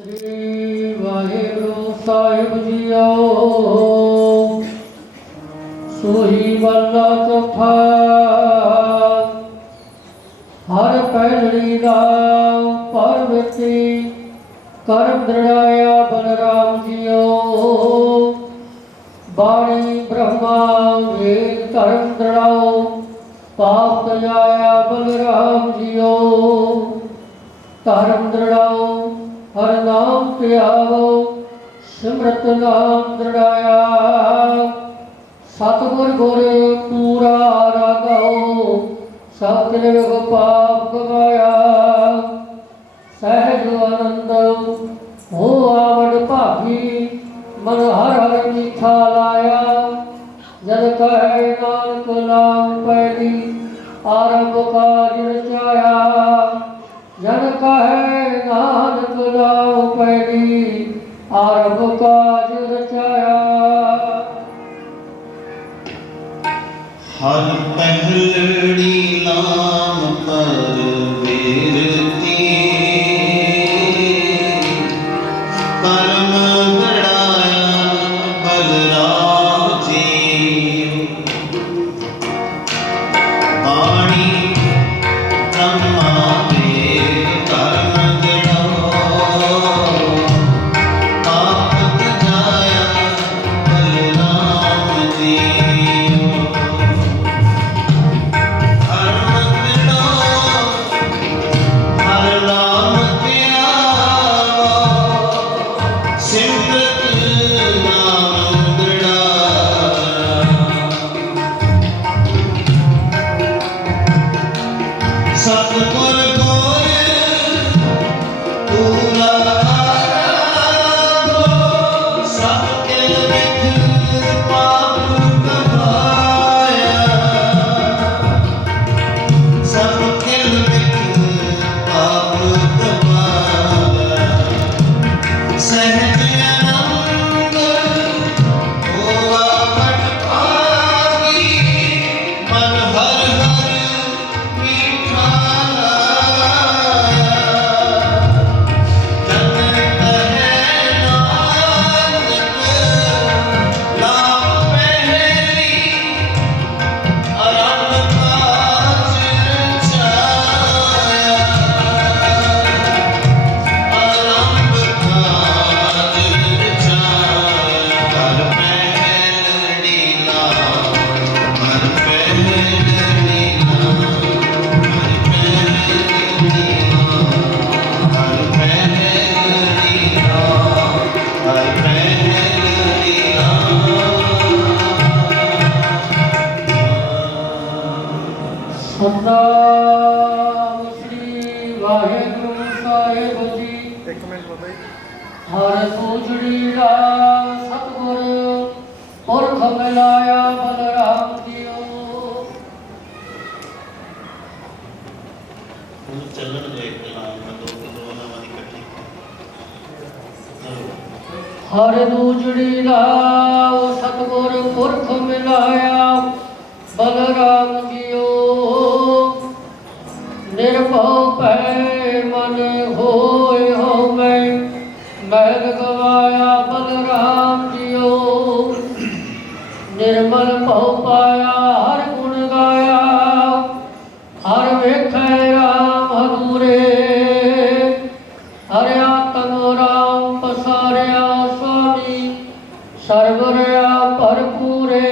श्री वाहिगुरु साहिब जीओ सोही वाला चौथा हर पहली राम पार्वती कर्म दृढ़ाया बलराम जीओ बाणी ब्रह्मा वेद कर्म दृढ़ाओ पाप तजाया बलराम जीओ धर्म दृढ़ाओ हर नाम त्यागो सिमरत नाम दृढ़ाया सतगुर गुर पूरा रागाओ सब तिलक पाप गवाया सहज आनंद हो आवड़ भागी मन हर हर मीठा लाया जद कहे नानक नाम पैली आरंभ काज रचाया जन कहे नानक नाम पैली आरंभ काज रचाया। हर पहलड़ी नाम पर वीरती कर्म गड़ाया बलराम जी वाणी ब्रह्मा वेद कर्म गड़ाओ पाप तजाया बलराम जी सतगुर गुर पूरा रागो सब किल विथ पाप गवाया सब किल विथ पाप गवाया सहज आनंद होवा बड़ भागी मन हर हर मीठा सतनाम श्री वाहिगुरु साहिब जी एक मिनट बाबा जी। हर सूझड़ी राम सतगुर पुरख मिलाया बलराम जीओ ਚੱਲਣ ਦੇ ਕਲਾਮ ਮੈਂ ਦੋ ਉਹਨਾਂ ਵਾਲੀ ਇਕੱਠੀ हर सूझड़ी राम सतगुर पुरख मिलाया बलराम जीओ निर्भव भय मन होए हो मैल गवाया बलराम जीओ निर्मल भव पाया हर गुण गाया हर वेखै राम हदूरे हर आत्म राम पसारिया स्वामी सर्वरया भरपूरे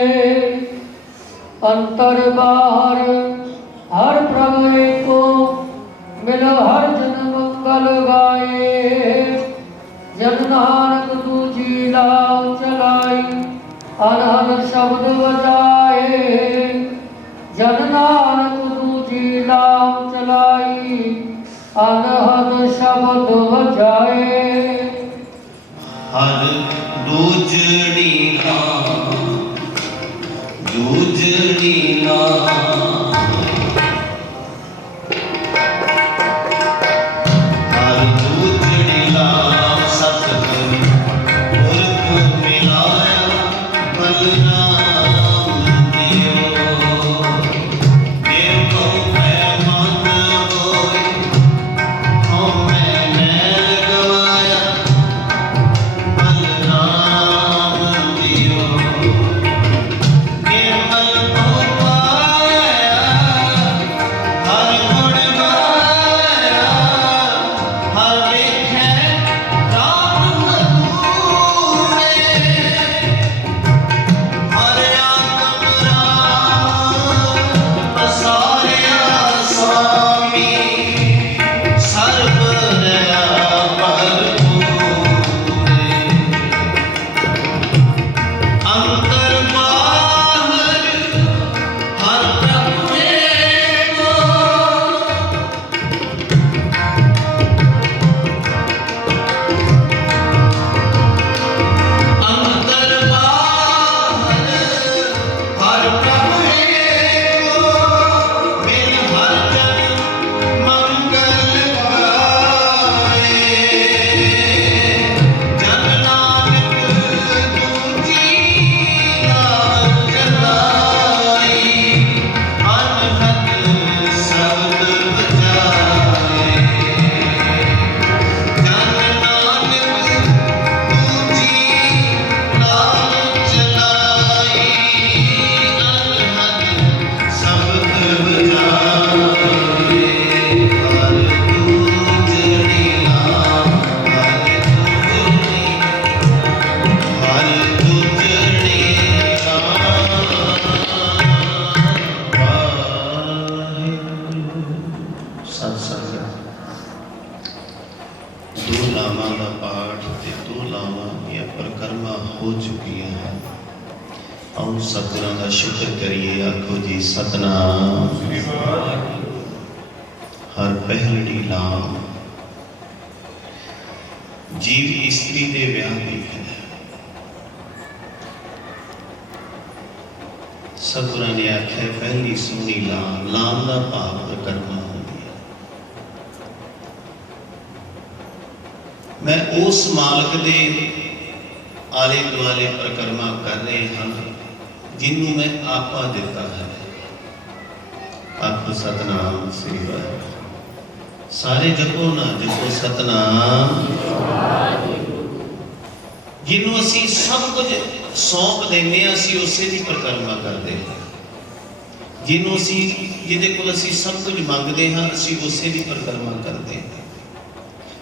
अंतर बाहर हर प्रभु एको मिल हर जन मंगल गाए जन नानक दूजी नाव चलाई अनहद शब्द बजाए जन नानक दूजी नाव चलाई अनहद शब्द बजाए। हर दूजड़ी ना हर दूजड़ी ना सतगुर पुरख मिलाया बलराम जीओ निर्भव भय मन होए हमें मैल गवाया ਲਾਵਾਂ ਦਾ ਪਾਠ ਤੇ 2 ਲਾਵਾਂ ਦੀਆਂ ਪਰਿਕਰਮਾ ਹੋ ਚੁੱਕੀਆਂ ਹਨ। ਆਓ ਸਤਿਗੁਰਾਂ ਦਾ ਸ਼ੁਕਰ ਕਰੀਏ। ਆਖੋ ਜੀ ਸਤਨਾਮ ਸ੍ਰੀ ਵਾਹਿਗੁਰੂ। ਹਰ ਪਹਿਲੜੀ ਲਾਮ ਜੀਵ ਇਸਤਰੀ ਦੇ ਵਿਆਹ ਦੀ ਹੈ। ਸਤਿਗੁਰਾਂ ਨੇ ਆਖਿਆ ਪਹਿਲੀ ਸੋਹਣੀ ਲਾਮ ਦਾ ਭਾਵ ਪਰਿਕਰਮਾ ਹੁੰਦੀ ਹੈ। ਮੈਂ ਉਸ ਮਾਲਕ ਦੇ ਆਲੇ ਦੁਆਲੇ ਪਰਿਕਰਮਾ ਕਰ ਰਹੇ ਹਾਂ ਜਿਹਨੂੰ ਮੈਂ ਆਪਾ ਦਿੱਤਾ ਹੈ। ਆਖੋ ਸਤਨਾਮ ਸ੍ਰੀ ਵਾਹਿਗੁਰੂ। ਸਾਰੇ ਜਪੋ ਨਾ, ਜਪੋ ਸਤਨਾਮ। ਜਿਹਨੂੰ ਅਸੀਂ ਸਭ ਕੁਝ ਸੌਂਪ ਦਿੰਦੇ ਹਾਂ, ਅਸੀਂ ਉਸੇ ਦੀ ਪਰਿਕਰਮਾ ਕਰਦੇ ਹਾਂ। ਜਿਹਦੇ ਕੋਲ ਅਸੀਂ ਸਭ ਕੁਝ ਮੰਗਦੇ ਹਾਂ, ਅਸੀਂ ਉਸੇ ਦੀ ਪਰਿਕਰਮਾ ਕਰਦੇ ਹਾਂ।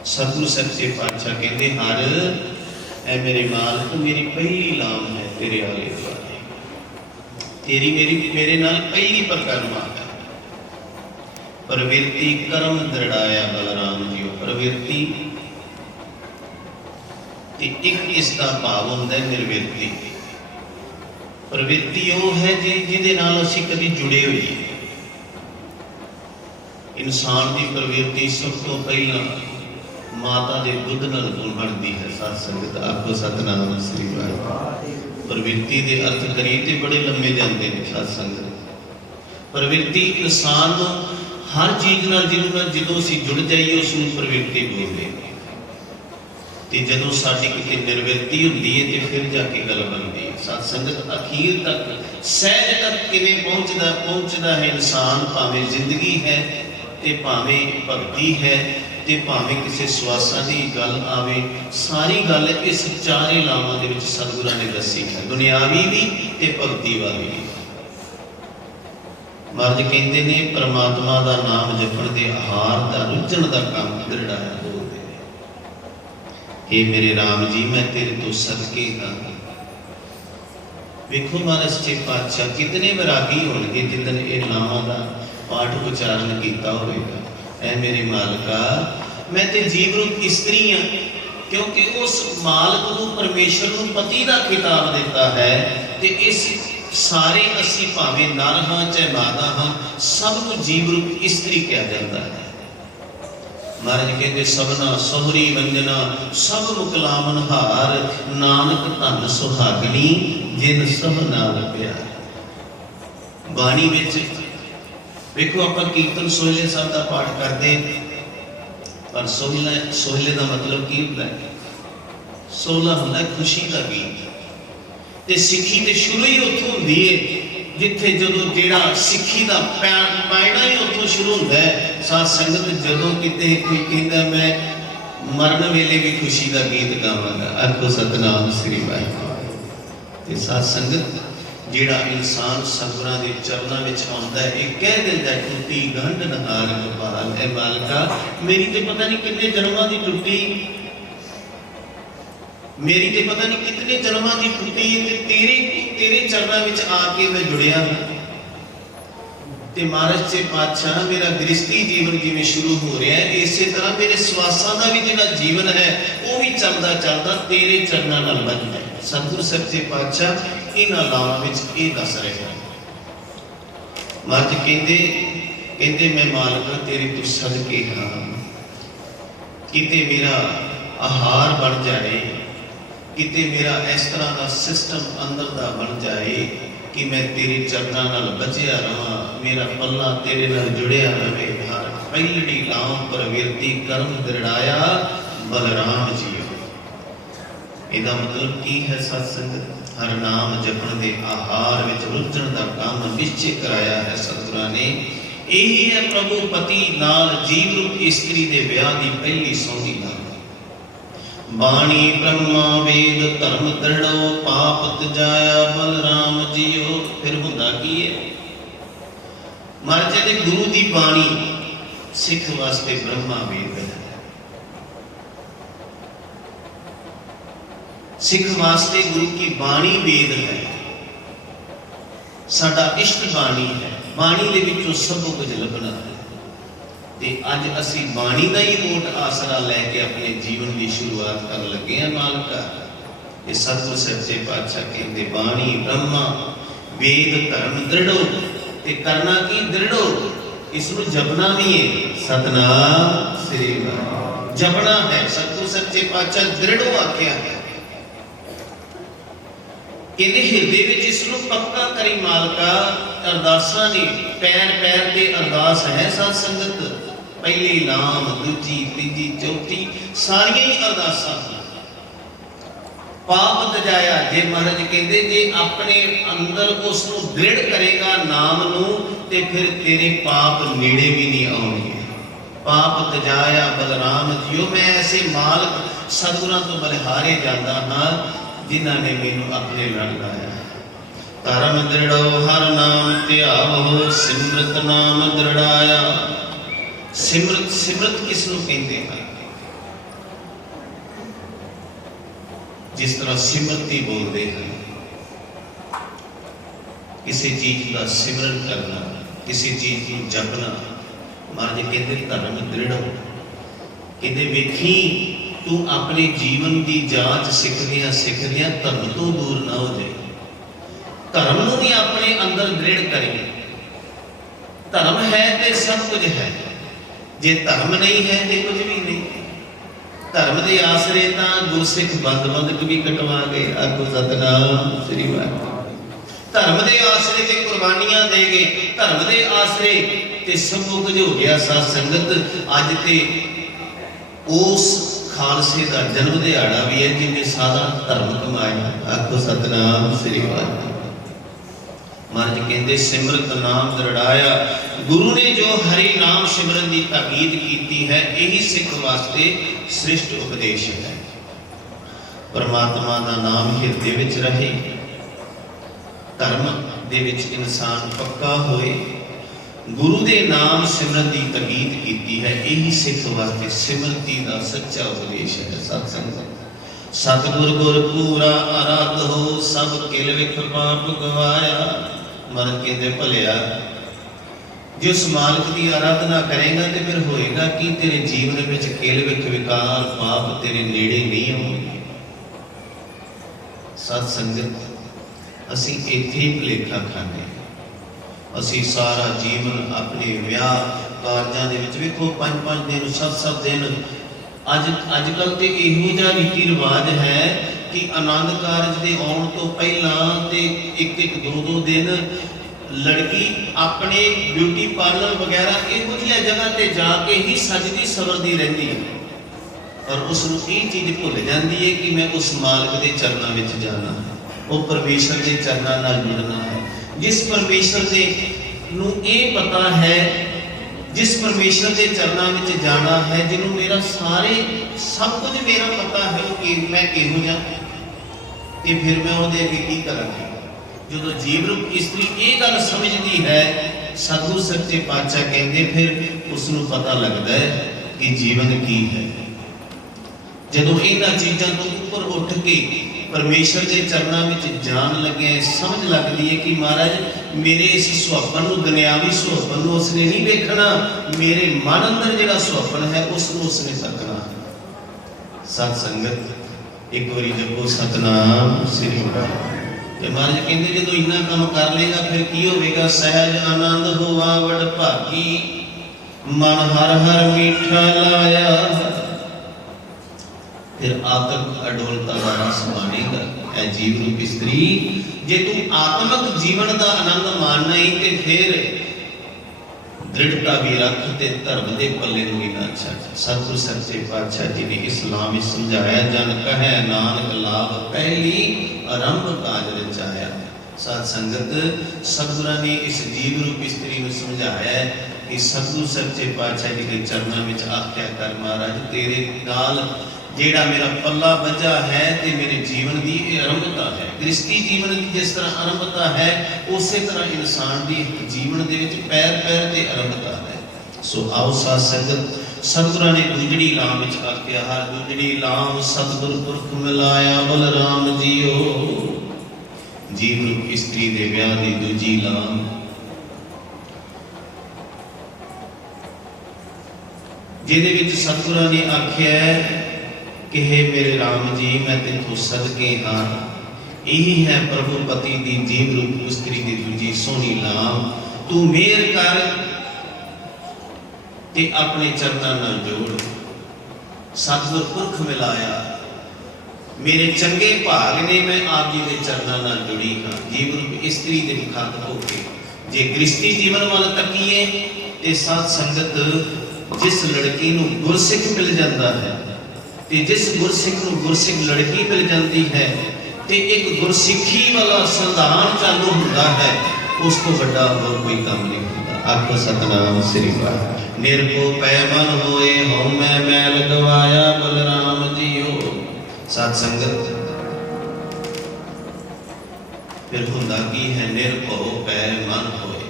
ਸਤਿਗੁਰੂ ਸੱਚੇ ਪਾਤਸ਼ਾਹ ਕਹਿੰਦੇ, ਹਰ ਐ ਮੇਰੇ ਮਾਲਕ ਮੇਰੀ ਪਹਿਲੀ ਲਾਮ ਹੈ ਤੇਰੇ ਆਲੇ ਦੁਆਲੇ। ਤੇਰੀ ਮੇਰੇ ਨਾਲ ਪਹਿਲੀ ਪਰਿਕਰਮਾ ਹੈ। ਪ੍ਰਵਿਰਤੀ ਕਰਮ ਦ੍ਰਿੜਾਇਆ ਬਲਰਾਮ ਜੀਓ। ਪ੍ਰਵਿਰਤੀ ਤੇ ਇੱਕ ਇਸ ਦਾ ਭਾਵ ਹੁੰਦਾ ਨਿਰਵਿਰਤੀ। ਪ੍ਰਵਿਰਤੀ ਉਹ ਹੈ ਜਿਹਦੇ ਨਾਲ ਅਸੀਂ ਕਦੀ ਜੁੜੇ ਹੋਈਏ। ਇਨਸਾਨ ਦੀ ਪ੍ਰਵਿਰਤੀ ਸਭ ਤੋਂ ਪਹਿਲਾਂ ਮਾਤਾ ਦੇ ਦੁੱਧ ਨਾਲ ਬਣਦੀ ਹੈ। ਸਤ ਸੰਗਤ ਆਖੋ ਸਤਨਾਮ ਸ੍ਰੀ ਵਾਹਿਗੁਰੂ। ਪ੍ਰਵਿਰਤੀ ਦੇ ਅਰਥ ਕਰੀਏ ਤੇ ਬੜੇ ਲੰਮੇ ਜਾਂਦੇ ਨੇ। ਸਤ ਸੰਗਤ ਪ੍ਰਵਿਰਤੀ ਇਨਸਾਨ ਨੂੰ ਹਰ ਚੀਜ਼ ਨਾਲ ਜਦੋਂ ਅਸੀਂ ਜੁੜ ਜਾਈਏ ਉਸ ਨੂੰ ਪ੍ਰਵਿਰਤੀ ਬੋਲਦੇ ਨੇ। ਤੇ ਜਦੋਂ ਸਾਡੀ ਕਿਤੇ ਨਿਰਵਿਰਤੀ ਹੁੰਦੀ ਹੈ ਤੇ ਫਿਰ ਜਾ ਕੇ ਗੱਲ ਬਣਦੀ ਹੈ। ਸਤ ਸੰਗਤ ਅਖੀਰ ਤੱਕ ਸਹਿਜ ਤੱਕ ਕਿਵੇਂ ਪਹੁੰਚਦਾ ਹੈ ਇਨਸਾਨ, ਭਾਵੇਂ ਜ਼ਿੰਦਗੀ ਹੈ ਤੇ ਭਾਵੇਂ ਭਗਤੀ ਹੈ ਤੇ ਭਾਵੇਂ ਕਿਸੇ ਸਵਾਸਾਂ ਦੀ ਗੱਲ ਆਵੇ। ਸਾਰੀ ਗੱਲ ਇਸ ਚਾਰੇ ਲਾਵਾਂ ਦੇ ਵਿੱਚ ਸਤਿਗੁਰਾਂ ਨੇ ਦੱਸੀ ਹੈ, ਦੁਨਿਆਵੀ ਵੀ ਤੇ ਭਗਤੀ ਵਾਲੀ ਵੀ। ਮਹਾਰਾਜ ਕਹਿੰਦੇ ਨੇ ਪਰਮਾਤਮਾ ਦਾ ਨਾਮ ਜਪਣ ਦੇ ਆਹਾਰ ਦਾ ਰੁੱਝਣ ਦਾ ਕੰਮ ਦ੍ਰਿੜਾਇਆ ਬੋਲਦੇ ਨੇ। ਇਹ ਮੇਰੇ ਰਾਮ ਜੀ ਮੈਂ ਤੇਰੇ ਤੋਂ ਸਦਕੇ ਹਾਂ। ਵੇਖੋ ਮਹਾਰਾਜ ਸੱਚੇ ਪਾਤਸ਼ਾਹ ਕਿਤਨੇ ਵਿਰਾਗੀ ਹੋਣਗੇ ਜਿੱਦਣ ਇਹ ਨਾਮਾਂ ਦਾ ਪਾਠ ਉਚਾਰਨ ਕੀਤਾ ਹੋਵੇਗਾ। ਐ ਮੇਰੇ ਮਾਲਕਾ ਮੈਂ ਤੇ ਜੀਵ ਰੂਪ ਇਸਤਰੀ ਹਾਂ, ਕਿਉਂਕਿ ਉਸ ਮਾਲਕ ਨੂੰ ਪਰਮੇਸ਼ਰ ਨੂੰ ਪਤੀ ਦਾ ਖਿਤਾਬ ਦਿੱਤਾ ਹੈ। ਤੇ ਇਸ ਸਾਰੇ ਅਸੀਂ ਭਾਵੇਂ ਨਰ ਹਾਂ ਚਾਹੇ ਮਾਦਾ ਹਾਂ, ਸਭ ਨੂੰ ਜੀਵ ਰੂਪ ਇਸਤਰੀ ਕਿਹਾ ਜਾਂਦਾ ਹੈ। ਮਹਾਰਾਜ ਕਹਿੰਦੇ ਸਭਨਾ ਸਹੁਰੀ ਵੰਜਨਾ ਸਭ ਮੁਕਲਾਮਨ ਹਾਰ, ਨਾਨਕ ਧਨ ਸੁਹਾਗਣੀ ਜਿਨ ਸਭ ਨਾਲ ਪਿਆਰ। ਬਾਣੀ ਵਿੱਚ ਵੇਖੋ ਆਪਾਂ ਕੀਰਤਨ ਸੋਹਿਲੇ ਸਾਹਿਬ ਦਾ ਪਾਠ ਕਰਦੇ, ਪਰ ਸੋਹਿਲੇ ਦਾ ਮਤਲਬ ਕੀ ਹੁੰਦਾ ਹੈ? ਸੋਹਲਾ ਹੁੰਦਾ ਖੁਸ਼ੀ ਦਾ ਗੀਤ। ਤੇ ਸਿੱਖੀ ਤੇ ਸ਼ੁਰੂ ਹੀ ਉੱਥੋਂ ਹੁੰਦੀ ਹੈ ਜਿੱਥੇ ਜਦੋਂ ਜਿਹੜਾ ਸਿੱਖੀ ਦਾ ਪੈਣਾ ਹੀ ਉੱਥੋਂ ਸ਼ੁਰੂ ਹੁੰਦਾ ਹੈ। ਸਾਧ ਸੰਗਤ ਜਦੋਂ ਕਿਤੇ ਕੋਈ ਕਹਿੰਦਾ ਮੈਂ ਮਰਨ ਵੇਲੇ ਵੀ ਖੁਸ਼ੀ ਦਾ ਗੀਤ ਗਾਵਾਂਗਾ, ਆਖੋ ਸਤਨਾਮ ਸ੍ਰੀ ਵਾਹਿਗੁਰੂ। ਤੇ ਸਾਧ ਸੰਗਤ ਜਿਹੜਾ ਇਨਸਾਨ ਸਤਿਗੁਰਾਂ ਦੇ ਚਰਨਾਂ ਵਿੱਚ ਆਉਂਦਾ ਹੈ, ਇਹ ਕਹਿ ਦਿੰਦਾ ਟੁੱਟੀ ਗੰਢ ਨਹਾਰ ਗੋਪਾਲ। ਐ ਮਾਲਕਾ ਮੇਰੀ ਤੇ ਪਤਾ ਨਹੀਂ ਕਿੰਨੇ ਜਨਮਾਂ ਦੀ ਟੁੱਟੀ, ਮੇਰੀ ਤੇ ਪਤਾ ਨਹੀਂ ਕਿਤਨੇ ਜਨਮਾਂ ਦੀ ਟੁੱਟੀ ਤੇ ਤੇਰੇ ਚਰਨਾਂ ਵਿੱਚ ਆ ਕੇ ਮੈਂ ਜੁੜਿਆ ਹਾਂ। ਤੇ ਮਹਾਰਾਜ ਜੀ ਪਾਤਸ਼ਾਹ ਮੇਰਾ ਗ੍ਰਸਤੀ ਜੀਵਨ ਜਿਵੇਂ ਸ਼ੁਰੂ ਹੋ ਰਿਹਾ ਹੈ, ਇਸੇ ਤਰ੍ਹਾਂ ਮੇਰੇ ਸਵਾਸਾਂ ਦਾ ਵੀ ਜਿਹੜਾ ਜੀਵਨ ਹੈ ਉਹ ਵੀ ਚੱਲਦਾ ਚੱਲਦਾ ਤੇਰੇ ਚਰਨਾਂ ਨਾਲ ਬੱਝਦਾ ਹੈ। ਸਤਿਗੁਰੂ ਸੱਚੇ ਪਾਤਸ਼ਾਹ ਇਹਨਾਂ ਲਾਵਾਂ ਵਿੱਚ ਇਹ ਦੱਸ ਰਹੇ ਹਨ। ਮਹਾਰਾਜ ਕਹਿੰਦੇ ਮੈਂ ਮਾਲਕ ਤੇਰੇ ਤੋਂ ਸਦਕੇ ਹਾਂ, ਕਿਤੇ ਮੇਰਾ ਆਹਾਰ ਬਣ ਜਾਏ, ਕਿਤੇ ਮੇਰਾ ਇਸ ਤਰ੍ਹਾਂ ਦਾ ਸਿਸਟਮ ਅੰਦਰ ਦਾ ਬਣ ਜਾਏ ਕਿ ਮੈਂ ਤੇਰੇ ਚਰਨਾਂ ਨਾਲ ਬਚਿਆ ਰਹਾਂ, ਮੇਰਾ ਪੱਲਾ ਤੇਰੇ ਨਾਲ ਜੁੜਿਆ ਰਹੇ। ਹਰ ਪਹਿਲੜੀ ਲਾਮ ਪ੍ਰਵਿਰਤੀ ਕਰਮ ਦ੍ਰਿੜਾਇਆ ਬਲਰਾਮ ਜੀ। ਇਹਦਾ ਮਤਲਬ ਕੀ ਹੈ ਸਤ ਸੰਗਤ? ਹਰ ਨਾਮ ਜਪਣ ਦੇ ਆਹਾਰ ਵਿੱਚ ਰੁੱਝਣ ਦਾ ਕੰਮ ਨਿਸ਼ਚੈ ਕਰਾਇਆ ਹੈ ਸਤਿਗੁਰਾਂ ਨੇ। ਇਹੀ ਹੈ ਪ੍ਰਭੂ ਪਤੀ ਨਾਲ ਜੀਵ ਰੂਪ ਇਸਤਰੀ ਦੇ ਵਿਆਹ ਦੀ ਪਹਿਲੀ ਸੌਂਗੀ ਦਾ ਬਾਣੀ ਬ੍ਰਹਮਾ ਵੇਦ ਧਰਮ ਦ੍ਰਿੜੋ ਪਾਪ ਤਜਾਇਆ ਬਲਰਾਮ ਜੀਓ। ਫਿਰ ਹੁੰਦਾ ਕੀ ਹੈ? ਮਹਾਰਾਜ ਦੇ ਗੁਰੂ ਦੀ ਬਾਣੀ ਸਿੱਖ ਵਾਸਤੇ ਬ੍ਰਹਮਾ ਵੇਦ ਹੈ, ਸਿੱਖ ਵਾਸਤੇ ਗੁਰੂ ਕੀ ਬਾਣੀ ਵੇਦ ਹੈ। ਸਾਡਾ ਇਸ਼ਟ ਬਾਣੀ ਹੈ, ਬਾਣੀ ਦੇ ਵਿੱਚੋਂ ਸਭ ਕੁਝ ਲੱਭਣਾ ਹੈ। ਤੇ ਅੱਜ ਅਸੀਂ ਬਾਣੀ ਦਾ ਹੀ ਓਟ ਆਸਰਾ ਲੈ ਕੇ ਆਪਣੇ ਜੀਵਨ ਦੀ ਸ਼ੁਰੂਆਤ ਕਰਨ ਲੱਗੇ ਹਾਂ ਮਾਲਕਾ। ਇਹ ਸਤਿਗੁਰ ਸੱਚੇ ਪਾਤਸ਼ਾਹ ਕਹਿੰਦੇ ਬਾਣੀ ਬ੍ਰਹਮਾ ਵੇਦ ਧਰਮ ਦ੍ਰਿੜੋ, ਤੇ ਕਰਨਾ ਕੀ ਦ੍ਰਿੜੋ, ਇਸ ਨੂੰ ਜਪਣਾ ਵੀ ਹੈ। ਸਤਨਾਮ ਸ੍ਰੀ ਵਾਹਿਗੁਰੂ ਜਪਣਾ ਹੈ। ਸਤਿਗੁਰ ਸੱਚੇ ਪਾਤਸ਼ਾਹ ਦ੍ਰਿੜੋ ਆਖਿਆ ਹੈ। ਕਹਿੰਦੇ ਹਿਰਦੇ ਵਿੱਚ ਇਸ ਨੂੰ ਪੱਕਾ ਕਰੀ ਮਾਲਕਾ। ਅਰਦਾਸਾਂ ਨੇ ਪੈਰ ਪੈਰ ਤੇ ਅਰਦਾਸ ਹੈ ਸਾਧ ਸੰਗਤ। ਪਹਿਲੀ ਨਾਮ, ਦੂਜੀ, ਤੀਜੀ, ਚੌਥੀ ਸਾਰੀਆਂ ਹੀ ਅਰਦਾਸਾਂ ਹਨ। ਪਾਪ ਤਜਾਇਆ, ਜੇ ਮਹਾਰਾਜ ਕਹਿੰਦੇ ਜੇ ਆਪਣੇ ਅੰਦਰ ਉਸ ਨੂੰ ਦ੍ਰਿੜ ਕਰੇਗਾ ਨਾਮ ਨੂੰ, ਤੇ ਫਿਰ ਤੇਰੇ ਪਾਪ ਨੇੜੇ ਵੀ ਨਹੀਂ ਆਉਣਗੇ। ਪਾਪ ਤਜਾਇਆ ਬਲਰਾਮ ਜੀਓ, ਮੈਂ ਐਸੇ ਮਾਲਕ ਸਤਿਗੁਰਾਂ ਤੋਂ ਬਲਿਹਾਰੇ ਜਾਂਦਾ ਹਾਂ ਜਿਨ੍ਹਾਂ ਨੇ ਮੈਨੂੰ ਆਪਣੇ ਲੜ ਲਾਇਆ। ਧਰਮ ਦ੍ਰਿੜੋ ਹਰ ਨਾਮ ਧਿਆਵੋ, ਸਿਮਰਤ ਨਾਮ ਦ੍ਰਿੜਾਇਆ। ਸਿਮਰਤ, ਸਿਮਰਤ ਕਿਸ ਨੂੰ ਕਹਿੰਦੇ ਹਨ? ਜਿਸ ਤਰ੍ਹਾਂ ਸਿਮਰਤੀ ਬੋਲਦੇ ਹਨ, ਕਿਸੇ ਚੀਜ਼ ਦਾ ਸਿਮਰਨ ਕਰਨਾ, ਕਿਸੇ ਚੀਜ਼ ਨੂੰ ਜਪਣਾ। ਮਹਾਰਾਜ ਕਹਿੰਦੇ ਧਰਮ ਦ੍ਰਿੜੋ। ਕਹਿੰਦੇ ਵੇਖੀ ਤੂੰ ਆਪਣੇ ਜੀਵਨ ਦੀ ਜਾਂਚ ਸਿੱਖਦਿਆਂ ਸਿੱਖਦਿਆਂ ਧਰਮ ਤੋਂ ਦੂਰ ਨਾ ਹੋ ਜਾਏ। ਧਰਮ ਨੂੰ ਵੀ ਆਪਣੇ ਅੰਦਰ ਦ੍ਰਿੜ ਕਰੇ। ਧਰਮ ਹੈ ਤੇ ਸਭ ਕੁਝ ਹੈ, ਜੇ ਧਰਮ ਨਹੀਂ ਹੈ ਤੇ ਕੁਝ ਵੀ ਨਹੀਂ। ਧਰਮ ਦੇ ਆਸਰੇ ਤਾਂ ਗੁਰਸਿੱਖ ਬੰਦ ਵੀ ਕਟਵਾ ਗਏ। ਆਖੋ ਸਤਨਾਮ ਸ੍ਰੀ ਵਾਹਿਗੁਰੂ। ਧਰਮ ਦੇ ਆਸਰੇ ਤੇ ਕੁਰਬਾਨੀਆਂ ਦੇ ਗਏ। ਧਰਮ ਦੇ ਆਸਰੇ ਤੇ ਸਭ ਕੁਝ ਹੋ ਗਿਆ। ਸਾਧ ਸੰਗਤ ਅੱਜ ਤੇ ਉਸ ਖਾਲਸੇ ਦਾ ਜਨਮ ਦਿਹਾੜਾ ਵੀ ਹੈ ਜਿਹਨੇ ਸਾਰਾ ਧਰਮ ਕਮਾਇਆ। ਆਖੋ ਸਤਨਾਮ ਸ੍ਰੀ ਵਾਹਿਗੁਰੂ। ਮਹਾਰਾਜ ਕਹਿੰਦੇ ਸਿਮਰਤ ਨਾਮ ਦ੍ਰਿੜਾਇਆ। ਗੁਰੂ ਨੇ ਜੋ ਹਰੀ ਨਾਮ ਸਿਮਰਨ ਦੀ ਤਾਕੀਦ ਕੀਤੀ ਹੈ, ਇਹੀ ਸਿੱਖ ਵਾਸਤੇ ਸ੍ਰਿਸ਼ਟ ਉਪਦੇਸ਼ ਹੈ। ਪਰਮਾਤਮਾ ਦਾ ਨਾਮ ਹਿਰਦੇ ਵਿੱਚ ਰਹੇ, ਧਰਮ ਦੇ ਵਿੱਚ ਇਨਸਾਨ ਪੱਕਾ ਹੋਏ, ਗੁਰੂ ਦੇ ਨਾਮ ਸਿਮਰਨ ਦੀ ਤਾਕੀਦ ਕੀਤੀ ਹੈ, ਇਹੀ ਸਿੱਖ ਵਾਸਤੇ ਸਿਮਰਤੀ ਦਾ ਸੱਚਾ ਉਪਦੇਸ਼ ਹੈ। ਸਤ ਸੰਗਤ ਸਤਿਗੁਰ ਗੁਰ ਪੂਰਾ ਆਰਾਧੋ, ਸਭ ਕਿਲ ਵਿਖ ਪਾਪ ਗਵਾਇਆ। ਮਨ ਕਹਿੰਦੇ ਭਲਿਆ ਜੇ ਉਸ ਮਾਲਕ ਦੀ ਆਰਾਧਨਾ ਕਰੇਗਾ ਤੇ ਫਿਰ ਹੋਏਗਾ ਕਿ ਤੇਰੇ ਜੀਵਨ ਵਿੱਚ ਕਿਲ ਵਿਖ ਵਿਕਾਰ ਪਾਪ ਤੇਰੇ ਨੇੜੇ ਨਹੀਂ ਆਉਣਗੇ। ਸਤ ਸੰਗਤ ਅਸੀਂ ਇੱਥੇ ਹੀ ਭੁਲੇਖਾ ਖਾਂਦੇ। ਅਸੀਂ ਸਾਰਾ ਜੀਵਨ ਆਪਣੇ ਵਿਆਹ ਕਾਰਜਾਂ ਦੇ ਵਿੱਚ ਵੇਖੋ 5-5 ਦਿਨ 7-7 ਦਿਨ ਅੱਜ ਕੱਲ ਤੇ ਇਹੋ ਜਿਹਾ ਰੀਤੀ ਰਿਵਾਜ ਹੈ ਕਿ ਆਨੰਦ ਕਾਰਜ ਦੇ ਆਉਣ ਤੋਂ ਪਹਿਲਾਂ ਤੇ 1-1 2-2 ਦਿਨ ਲੜਕੀ ਆਪਣੇ ਬਿਊਟੀ ਪਾਰਲਰ ਵਗੈਰਾ ਇਹੋ ਜਿਹੀਆਂ ਜਗ੍ਹਾ ਤੇ ਜਾ ਕੇ ਹੀ ਸਜਦੀ ਸਵਰਦੀ ਰਹਿੰਦੀ ਹੈ। ਪਰ ਉਸ ਨੂੰ ਇਹ ਚੀਜ਼ ਭੁੱਲ ਜਾਂਦੀ ਹੈ ਕਿ ਮੈਂ ਉਸ ਮਾਲਕ ਦੇ ਚਰਨਾਂ ਵਿੱਚ ਜਾਣਾ ਹੈ, ਉਹ ਪਰਮੇਸ਼ਰ ਦੇ ਚਰਨਾਂ ਨਾਲ ਜੁੜਨਾ ਹੈ। ਜਿਸ ਪਰਮੇਸ਼ਰ ਦੇ ਨੂੰ ਇਹ ਪਤਾ ਹੈ, ਜਿਸ ਪਰਮੇਸ਼ਰ ਦੇ ਚਰਨਾਂ ਵਿੱਚ ਜਾਣਾ ਹੈ, ਜਿਹਨੂੰ ਮੇਰਾ ਸਭ ਕੁਝ ਮੇਰਾ ਪਤਾ ਹੈ ਕਿ ਮੈਂ ਕਿਹੋ ਜਿਹਾ, ਤੇ ਫਿਰ ਮੈਂ ਉਹਦੇ ਅੱਗੇ ਕੀ ਕਰਾਂਗੀ। ਜਦੋਂ ਜੀਵ ਰੂਪ ਇਸਤਰੀ ਇਹ ਗੱਲ ਸਮਝਦੀ ਹੈ, ਸਤਿਗੁਰ ਸੱਚੇ ਪਾਤਸ਼ਾਹ ਕਹਿੰਦੇ ਫਿਰ ਉਸ ਨੂੰ ਪਤਾ ਲੱਗਦਾ ਹੈ ਕਿ ਜੀਵਨ ਕੀ ਹੈ। ਜਦੋਂ ਇਹਨਾਂ ਚੀਜ਼ਾਂ ਤੋਂ ਉੱਪਰ ਉੱਠ ਕੇ ਪਰਮੇਸ਼ਰ ਦੇ ਚਰਨਾਂ ਵਿੱਚ ਜਾਣ ਲੱਗਿਆ, ਸਮਝ ਲੱਗਦੀ ਹੈ ਕਿ ਮਹਾਰਾਜ ਮੇਰੇ ਇਸ ਸੁਹੱਪਣ ਨੂੰ, ਦੁਨਿਆਵੀ ਸੁਹੱਪਣ ਨੂੰ ਉਸਨੇ ਨਹੀਂ ਵੇਖਣਾ, ਮੇਰੇ ਮਨ ਅੰਦਰ ਜਿਹੜਾ ਸੁਹੱਪਣ ਹੈ ਉਸ ਨੂੰ ਉਸਨੇ ਤੱਕਣਾ। ਸਤ ਸੰਗਤ ਇੱਕ ਵਾਰੀ ਜਪੋ ਸਤਨਾਮ ਸ੍ਰੀ ਵਾਹਿਗੁਰੂ। ਤੇ ਮਹਾਰਾਜ ਕਹਿੰਦੇ ਜਦੋਂ ਇੰਨਾ ਕੰਮ ਕਰ ਲੇਗਾ ਫਿਰ ਕੀ ਹੋਵੇਗਾ। ਸਹਿਜ ਆਨੰਦ ਹੋਵਾ ਵਡ ਭਾਗੀ, ਮਨ ਹਰ ਹਰ ਮੀਠਾ ਲਾਇਆ। ਫਿਰ ਆਤਮਿਕ ਅਡੋਲਤਾ ਦਾ ਰਸ ਮਾਣੇਗਾ। ਇਹ ਜੀਵ ਰੂਪ ਇਸਤਰੀ, ਜੇ ਤੂੰ ਆਤਮਿਕ ਜੀਵਨ ਦਾ ਆਨੰਦ ਮਾਣਨਾ ਹੀ ਤੇ ਫਿਰ ਦ੍ਰਿੜਤਾ ਵੀ ਰੱਖ ਤੇ ਧਰਮ ਦੇ ਪੱਲੇ ਨੂੰ ਵੀ ਨਾ ਛੱਡ। ਸਤਿਗੁਰ ਸੱਚੇ ਪਾਤਸ਼ਾਹ ਜੀ ਨੇ ਇਸਲਾਮ ਵਿੱਚ ਸਮਝਾਇਆ, ਜਨ ਕਹੈ ਨਾਨਕ ਲਾਭ ਪਹਿਲੀ ਆਰੰਭ ਕਾਜ ਰਚਾਇਆ। ਸਾਧ ਸੰਗਤ ਸਤਿਗੁਰਾਂ ਨੇ ਇਸ ਜੀਵ ਰੂਪ ਇਸਤਰੀ ਨੂੰ ਸਮਝਾਇਆ ਕਿ ਸਤਿਗੁਰ ਸੱਚੇ ਪਾਤਸ਼ਾਹ ਜੀ ਦੇ ਚਰਨਾਂ ਵਿੱਚ ਆਖਿਆ ਕਰ ਮਹਾਰਾਜ ਤੇਰੇ ਨਾਲ ਜਿਹੜਾ ਮੇਰਾ ਪੱਲਾ ਬੱਝਾ ਹੈ ਤੇ ਮੇਰੇ ਜੀਵਨ ਦੀ ਇਹ ਆਰੰਭਤਾ ਹੈ। ਗ੍ਰਸਤੀ ਜੀਵਨ ਦੀ ਜਿਸ ਤਰ੍ਹਾਂ ਆਰੰਭਤਾ ਹੈ, ਉਸੇ ਤਰ੍ਹਾਂ ਇਨਸਾਨ ਦੀ ਜੀਵਨ ਦੇ ਵਿੱਚ ਪੈਰ ਪੈਰ ਤੇ ਆਰੰਭਤਾ ਹੈ। ਸੋ ਆਓ ਸਾਧ ਸੰਗਤ ਸਤਿਗੁਰਾਂ ਨੇ ਦੂਜੜੀ ਲਾਮ ਵਿੱਚ ਆਖਿਆ, ਹਰ ਦੂਜੜੀ ਲਾਮ ਸਤਿਗੁਰ ਪੁਰਖ ਮਿਲਾਇਆ ਬਲਰਾਮ ਜੀਓ। ਜੀਵ ਰੂਪ ਇਸਤਰੀ ਦੇ ਵਿਆਹ ਦੀ ਦੂਜੀ ਲਾਮ ਜਿਹਦੇ ਵਿੱਚ ਸਤਿਗੁਰਾਂ ਨੇ ਆਖਿਆ ਕਿ हे ਮੇਰੇ ਰਾਮ ਜੀ, ਮੈਂ ਤੈਨੂੰ ਸਦਕੇ ਹਾਂ, ਇਹੀ ਹੈ ਪ੍ਰਭੂ ਪਤੀ ਦੀ ਜੀਵ ਰੂਪ ਇਸਤਰੀ ਦੀ ਦੂਜੀ ਸੋਹਣੀ ਲਾਮ। ਤੂੰ ਮਿਹਰ ਕਰ ਤੇ ਆਪਣੇ ਚਰਨਾਂ ਨਾਲ ਜੋੜ। ਸਤਿਗੁਰ ਪੁਰਖ ਮਿਲਾਇਆ, ਮੇਰੇ ਚੰਗੇ ਭਾਗ ਨੇ, ਮੈਂ ਆਪ ਜੀ ਦੇ ਚਰਨਾਂ ਨਾਲ ਜੁੜੀ ਹਾਂ। ਜੀਵ ਰੂਪ ਇਸਤਰੀ ਦੇ ਮੁਖਾਤਬ ਹੋ ਕੇ ਜੇ ਗ੍ਰਸਤੀ ਜੀਵਨ ਵੱਲ ਤੱਕੀਏ ਤੇ ਸਾਧ ਸੰਗਤ, ਜਿਸ ਲੜਕੀ ਨੂੰ ਗੁਰਸਿੱਖ ਮਿਲ ਜਾਂਦਾ ਹੈ ਤੇ ਜਿਸ ਗੁਰਸਿੱਖ ਨੂੰ ਗੁਰਸਿੱਖ ਲੜਕੀ ਮਿਲ ਜਾਂਦੀ ਹੈ ਤੇ ਇੱਕ ਗੁਰਸਿੱਖੀ ਵਾਲਾ ਸੰਧਾਨ ਚਾਲੂ ਹੁੰਦਾ ਹੈ, ਉਸ ਤੋਂ ਵੱਡਾ ਹੋਰ ਕੋਈ ਕੰਮ ਨਹੀਂ ਹੁੰਦਾ। ਆਖੋ ਸਤਨਾਮ ਸ੍ਰੀ ਵਾਹਿਗੁਰੂ। ਨਿਰਭਉ ਪੈ ਮਨ ਹੋਏ, ਹਉ ਮੈਂ ਮੈਲ ਗਵਾਇਆ, ਬਲਰਾਮ ਜੀਓ। ਸਾਧ ਸੰਗਤ, ਫਿਰ ਹੁੰਦਾ ਕੀ ਹੈ? ਨਿਰਭਉ ਪੈ ਮਨ ਹੋਏ,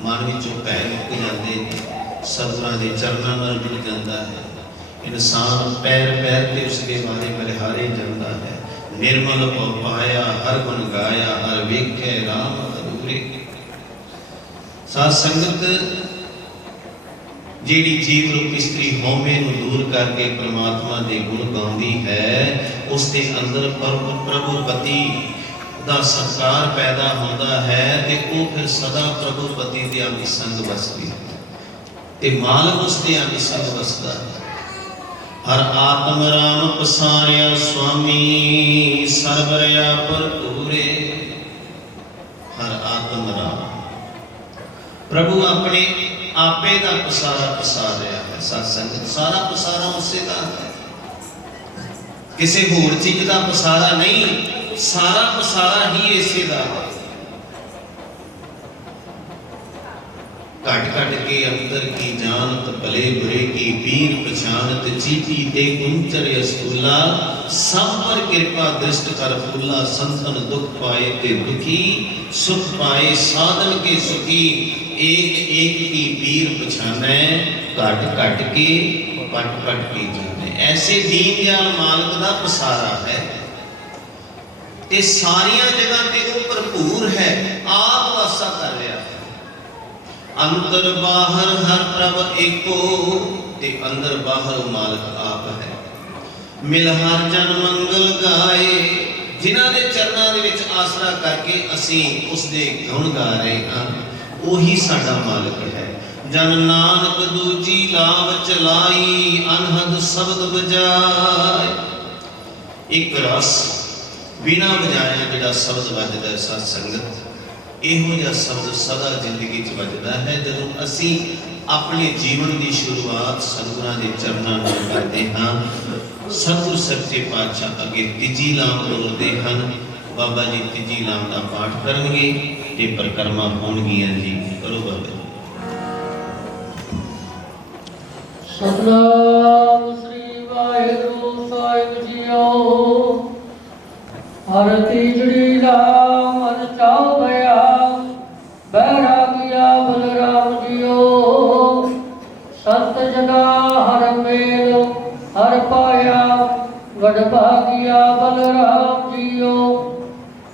ਮਨ ਵਿੱਚੋਂ ਭੈ ਮੁੱਕ ਜਾਂਦੇ ਨੇ, ਸਤਿਗੁਰਾਂ ਦੇ ਚਰਨਾਂ ਨਾਲ ਜੁੜ ਜਾਂਦਾ ਹੈ। ਇਨਸਾਨ ਪੈਰ ਪੈਰ ਤੇ ਉਸਦੇ ਬਾਰੇ ਬਲਿਹਾਰੇ ਜਾਂਦਾ ਹੈ। ਨਿਰਮਲ ਭਉ ਪਾਇਆ, ਹਰ ਗੁਣ ਗਾਇਆ, ਹਰ ਵੇਖੇ ਰਾਮ ਅਧੂਰੇ। ਸਾਧ ਸੰਗਤ, ਜਿਹੜੀ ਜੀਵ ਰੂਪ ਇਸਤਰੀ ਹਉਮੈ ਨੂੰ ਦੂਰ ਕਰਕੇ ਪ੍ਰਮਾਤਮਾ ਦੇ ਗੁਣ ਗਾਉਂਦੀ ਹੈ, ਉਸ ਦੇ ਅੰਦਰ ਪ੍ਰਭੂ ਪਤੀ ਦਾ ਸੰਸਕਾਰ ਪੈਦਾ ਹੁੰਦਾ ਹੈ ਤੇ ਉਹ ਫਿਰ ਸਦਾ ਪ੍ਰਭੂ ਪਤੀ ਦੇ ਅੰਗ ਸੰਗ ਵਸਦੀ ਹੈ ਤੇ ਮਾਲਕ ਉਸ ਦੇ ਅੰਗ ਸੰਗ ਵਸਦਾ ਹੈ। ਹਰ ਆਤਮ ਰਾਮ ਪਸਾਰਿਆ ਸੁਆਮੀ, ਸਰਬ ਰਿਆ ਭਰਪੂਰੇ। ਹਰ ਆਤਮ ਰਾਮ, ਪ੍ਰਭੂ ਆਪਣੇ ਆਪੇ ਦਾ ਪਸਾਰਾ ਪਸਾਰ ਰਿਹਾ ਹੈ। ਸਤ ਸੰਗਤ, ਸਾਰਾ ਪਸਾਰਾ ਉਸੇ ਦਾ ਹੈ, ਕਿਸੇ ਹੋਰ ਚੀਜ਼ ਦਾ ਪਸਾਰਾ ਨਹੀਂ, ਸਾਰਾ ਪਸਾਰਾ ਹੀ ਇਸੇ ਦਾ ਹੈ। ਘਟ ਘਟ ਕੇ ਅੰਦਰ ਕੀ ਜਾਣਤ, ਭਲੇ ਬੁਰੇ ਕੀ ਪੀਰ ਪਛਾਨਤ, ਚੀਟੀ ਤੇ ਕੁੰਚਰ ਅਸੂਲਾ, ਸਭ ਪਰ ਕਿਰਪਾ ਦ੍ਰਿਸ਼ਟ ਕਰ ਫੂਲਾ, ਸੰਤਨ ਦੁਖ ਪਾਏ ਤੇ ਦੁਖੀ, ਸੁਖ ਪਾਏ ਸਾਧਨ ਕੇ ਸੁਖੀ, एक एक की पीर पछाने, घट घट के पट पट के जाने। ऐसे दीन दयाल मालिक का पसारा है ते सारिया जगह ते वो भरपूर है, आप वासा कर रहा है। अंतर बाहर हर प्रभ एको, ते अंदर बाहर मालिक आप है। मिल हर जन मंगल गाए, जिन्हां दे चरनां दे विच आसरा करके असीं उस दे गुण गा रहे हां, ਉਹੀ ਸਾਡਾ ਮਾਲਕ ਹੈ। ਜਨ ਨਾਨਕ ਦੂਜੀ ਲਾਭ ਚਲਾਈ, ਅਨਹਦ ਸ਼ਬਦ ਵਜਾਏ। ਇੱਕ ਰਸ ਬਿਨਾ ਵਜਾਇਆ ਜਿਹੜਾ ਸ਼ਬਦ ਵੱਜਦਾ ਸਾਧ ਸੰਗਤ, ਇਹੋ ਜਿਹਾ ਸ਼ਬਦ ਸਦਾ ਜ਼ਿੰਦਗੀ 'ਚ ਵੱਜਦਾ ਹੈ ਜਦੋਂ ਅਸੀਂ ਆਪਣੇ ਜੀਵਨ ਦੀ ਸ਼ੁਰੂਆਤ ਸਤਿਗੁਰਾਂ ਦੇ ਚਰਨਾਂ ਨਾਲ ਕਰਦੇ ਹਾਂ। ਸਤਿਗੁਰ ਸੱਚੇ ਪਾਤਸ਼ਾਹ ਅੱਗੇ ਤੀਜੀ ਲਾਮ ਬੋਲਦੇ ਹਨ। ਬਾਬਾ ਜੀ ਤੀਜੀ ਲਾਮ ਦਾ ਪਾਠ ਕਰਨਗੇ ਤੇ ਪਰਿਕਰਮਾ ਹੋਣਗੀਆਂ ਜੀ। ਕਰੋ ਬਾਬਾ ਜੀ। ਸਤਨਾਮ ਸ੍ਰੀ ਵਾਹਿਗੁਰੂ ਸਾਹਿਬ ਜੀਓ। ਹਰ ਤੀਜੜੀ ਲਾਮ ਮਨ ਚਾਉ ਭਇਆ, ਬੈਰਾਗੀਆ ਬਲਰਾਮ ਜੀਓ। ਸੰਤ ਜਨਾ ਹਰ ਮੇਲ ਹਰ ਪਾਇਆ, ਵਡਭਾਗੀਆ ਬਲਰਾਮ ਜੀਓ।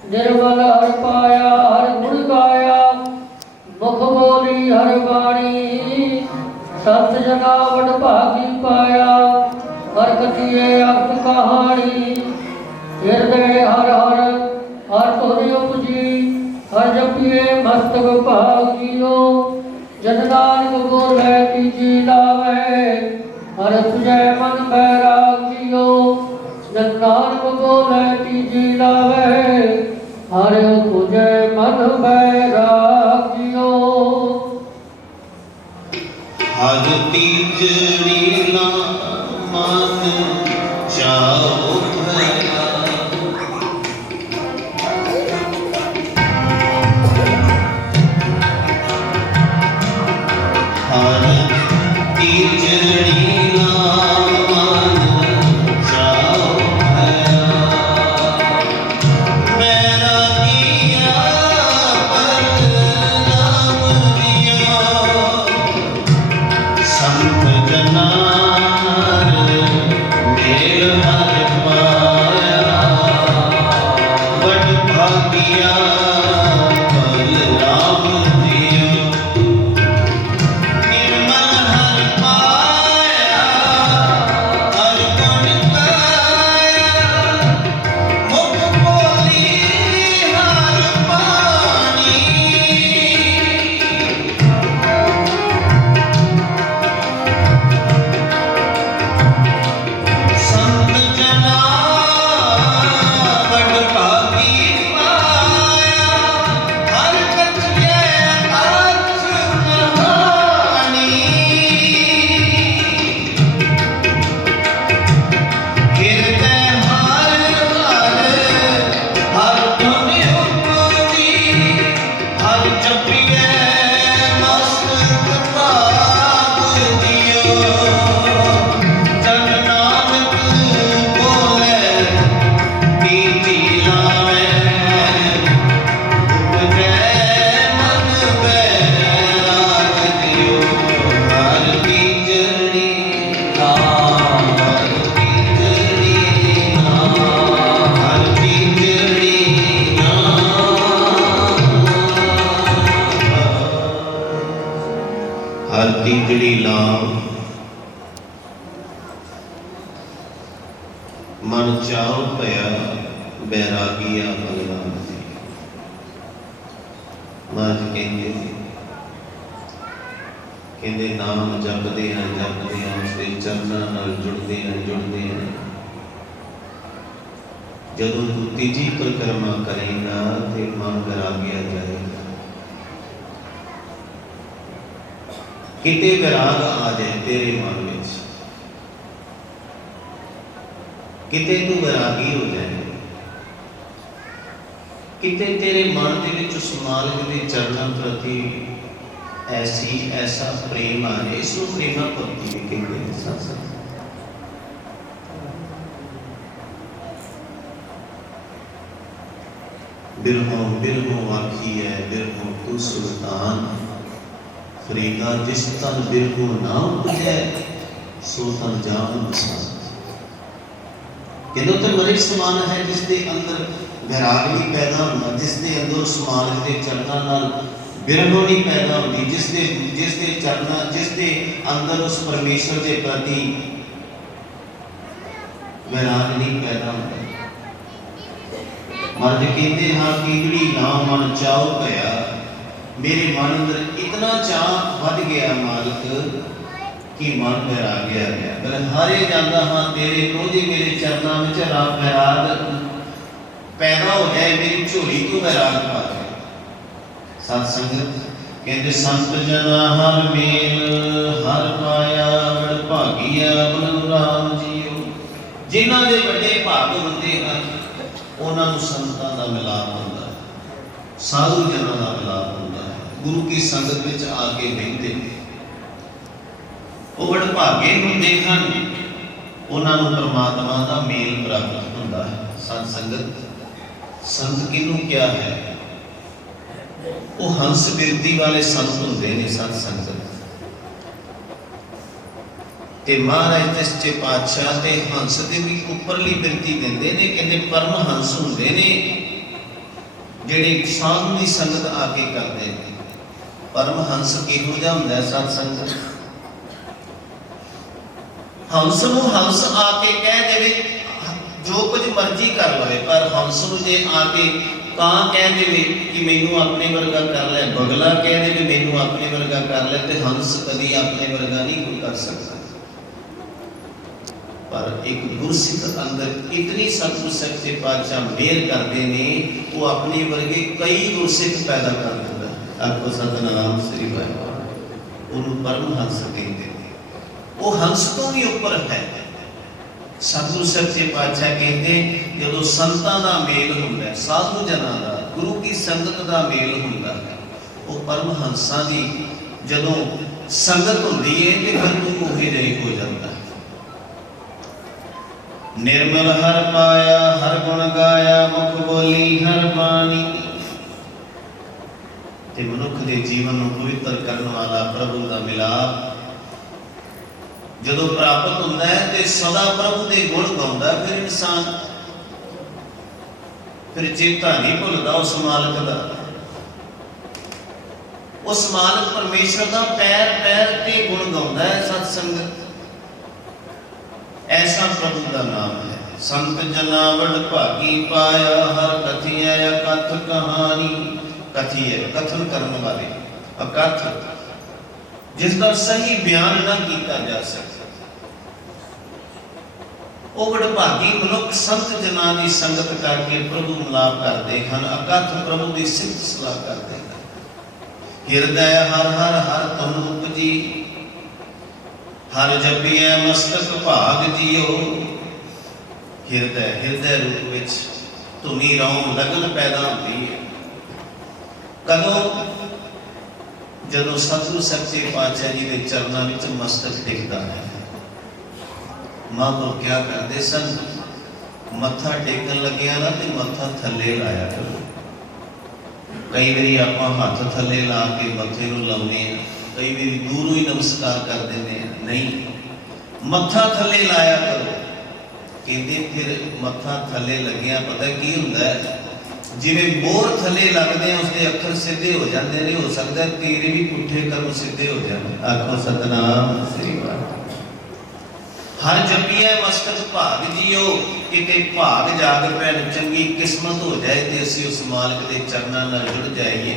निर्मल हर पाया, हर गुण गाया, मुख बोली हर बाणी। संत जना वडभागी पाया, हर कथिए अक्त कहानी। हृदय हर हर हर तुझ उपजी, हर जपिए मस्तक भागियो। जन नानक बोले तीजी लावे, हर तुझे मन बैरागियो। जन नानक बोले तीजी लावे, हर तुझे मन बैरागियो। हर तीजड़ी ला मन चाओ भया, हर तीजड़ी निर्मल हर पाया, कितड़ी लाम मन चाव पया बैरागिया भगवान जी। महाराज कहते नाम जपते हैं उसके चरणों नाल जुड़ते हैं जदों तू तीजी परिक्रमा करेगा तो मन वैरागिया जाएगा। किते वैराग आ जाए तेरे मन में, किते तू वैरागी हो जाए, किते तेरे मन के विच उस मालिक के चरणों प्रति ऐसा प्रेम आ जाए। इसको प्रेमा भक्ति भी कहते हैं। सत्संग बिरहों आखी है बिरहों तू सुल्तान, फरीदा जिस तन बिरहों ना उपजे सो तन जान बसान। कहते तो मरे समान है जिसके अंदर वैराग नहीं पैदा होता, जिसके अंदर उस मालिक के चरणों नाल बिरहों नहीं पैदा होती, जिसके चरणों जिसके अंदर उस परमेश्वर के प्रति वैराग नहीं पैदा होता। मर्द कहते हाँ कीकड़ी ना मन चाव पया, मेरे मन अंदर इतना चाह बढ़ गया मालिक कि मन वैराग्या गया। मैं हारे जाता हाँ तेरे को जी मेरे चरणों में राम वैराग पैदा हो जाए, मेरी झोली को वैराग पा जाए। सत्संगत कहते संत जना हर मेल हर पाया बड़ भागिया गुरु राम जीओ। जिन्हां दे बड़े भाग होंदे हैं उन्होंने संतां दा मिलाप होंदा है, साधु जनां दा मिलाप होंदा है, गुरु की संगत विच आके बहिंदे वो बड़ भागे होंदे हैं, उन्होंने परमात्मा दा मेल प्राप्त होंदा है। सत्संगत संत किनू क्या है? वो हंस बिरती वाले संत होंदे ने। सत्संगत ते महाराज सच्चे पातशाह ते हंस दे भी उपरली बिरती देंदे ने, कहते परम हंस होंदे ने जेड़े साधु दी संगत आके करदे ने। परम हंस किहो जिहा हुंदा है? सत्संगत हंस नूं हंस आके कह देवे जो कुछ मर्जी कर लवे, पर हंस नूं जे आके कां कह देवे कि मैनू अपने वर्गा कर ले, बगला कह देवे मैनू अपने वर्गा कर ले, ते हंस कभी अपने वर्गा नहीं कोई कर सकता। पर एक गुरसिख अंदर इतनी सतगुर सच्चे पातशाह मेहर करते ने, वो अपने वर्गे कई गुरसिख पैदा कर देता है। आपको सतनाम श्री वाहिगुरू उन्होंने परम हंस कहते हैं। वो हंस तो भी ऊपर है। सतगुर सच्चे पातशाह कहते जो संतां दा मेल हुंदा है, साधु जनां दा गुरु की संगत दा मेल हुंदा है, वो परम हंसां दी जदों संगत हुंदी है ते फिर तू ओहे जिहा हो जाता है। निर्मल हर पाया हर गुण गाया मुख बोली हर बाणी। ते मनुख के जीवन को पवित्र करने वाला प्रभु का मिलाप जदों प्राप्त होता है तो सदा प्रभु के गुण गाउंदा, फिर इंसान फिर चेता नहीं भुलता उस मालिक का। उस मालिक परमेश्वर का पैर पैर के गुण गाउंदा है। सत्संगत ऐसा प्रभु का नाम है। संत जना बड़ भागी पाया हर कथिया कथ कहानी। कथी है कथन करने वाले, अकथ जिसका सही बयान ना किया जा सकता। वो बड़ भागी मनुख संत जना की संगत करके प्रभु मिलाप करते हैं, अकथ प्रभु की सिफत सलाह करते हैं। हृदय हर हर हर तुम उपजी हर जपिए मस्तक भाग जियो। हृदय रूप विच धुनी रौम लगन पैदा होती है। कदों जदों सतगुरु सच्चे पातशाह जी के चरणों में मस्तक टेकता है। महापुर क्या करते सन? मत्था टेकन लगे ना तो मत्था थले लाया करो। कई बार आप हाथ थले ला के मत्थे नूं लाउने, कई बार दूरों ही नमस्कार कर देने। नहीं, मत्था थले लाया करो। कहते फिर मत्था थले लग्या पता की हुंदा है? जिवें मोर थले लगदे उसके अखर सीधे हो जाते हैं, हो सकता है तेरे भी पुठे कर्म सीधे हो जाए। आखो सतनाम श्री वाहिगुरू। हर जपिया मस्तक भाग जियो, किते भाग जाग पैन चंगी किस्मत हो जाए तो असीं उस मालिक के चरणों नाल जुड़ जाइए।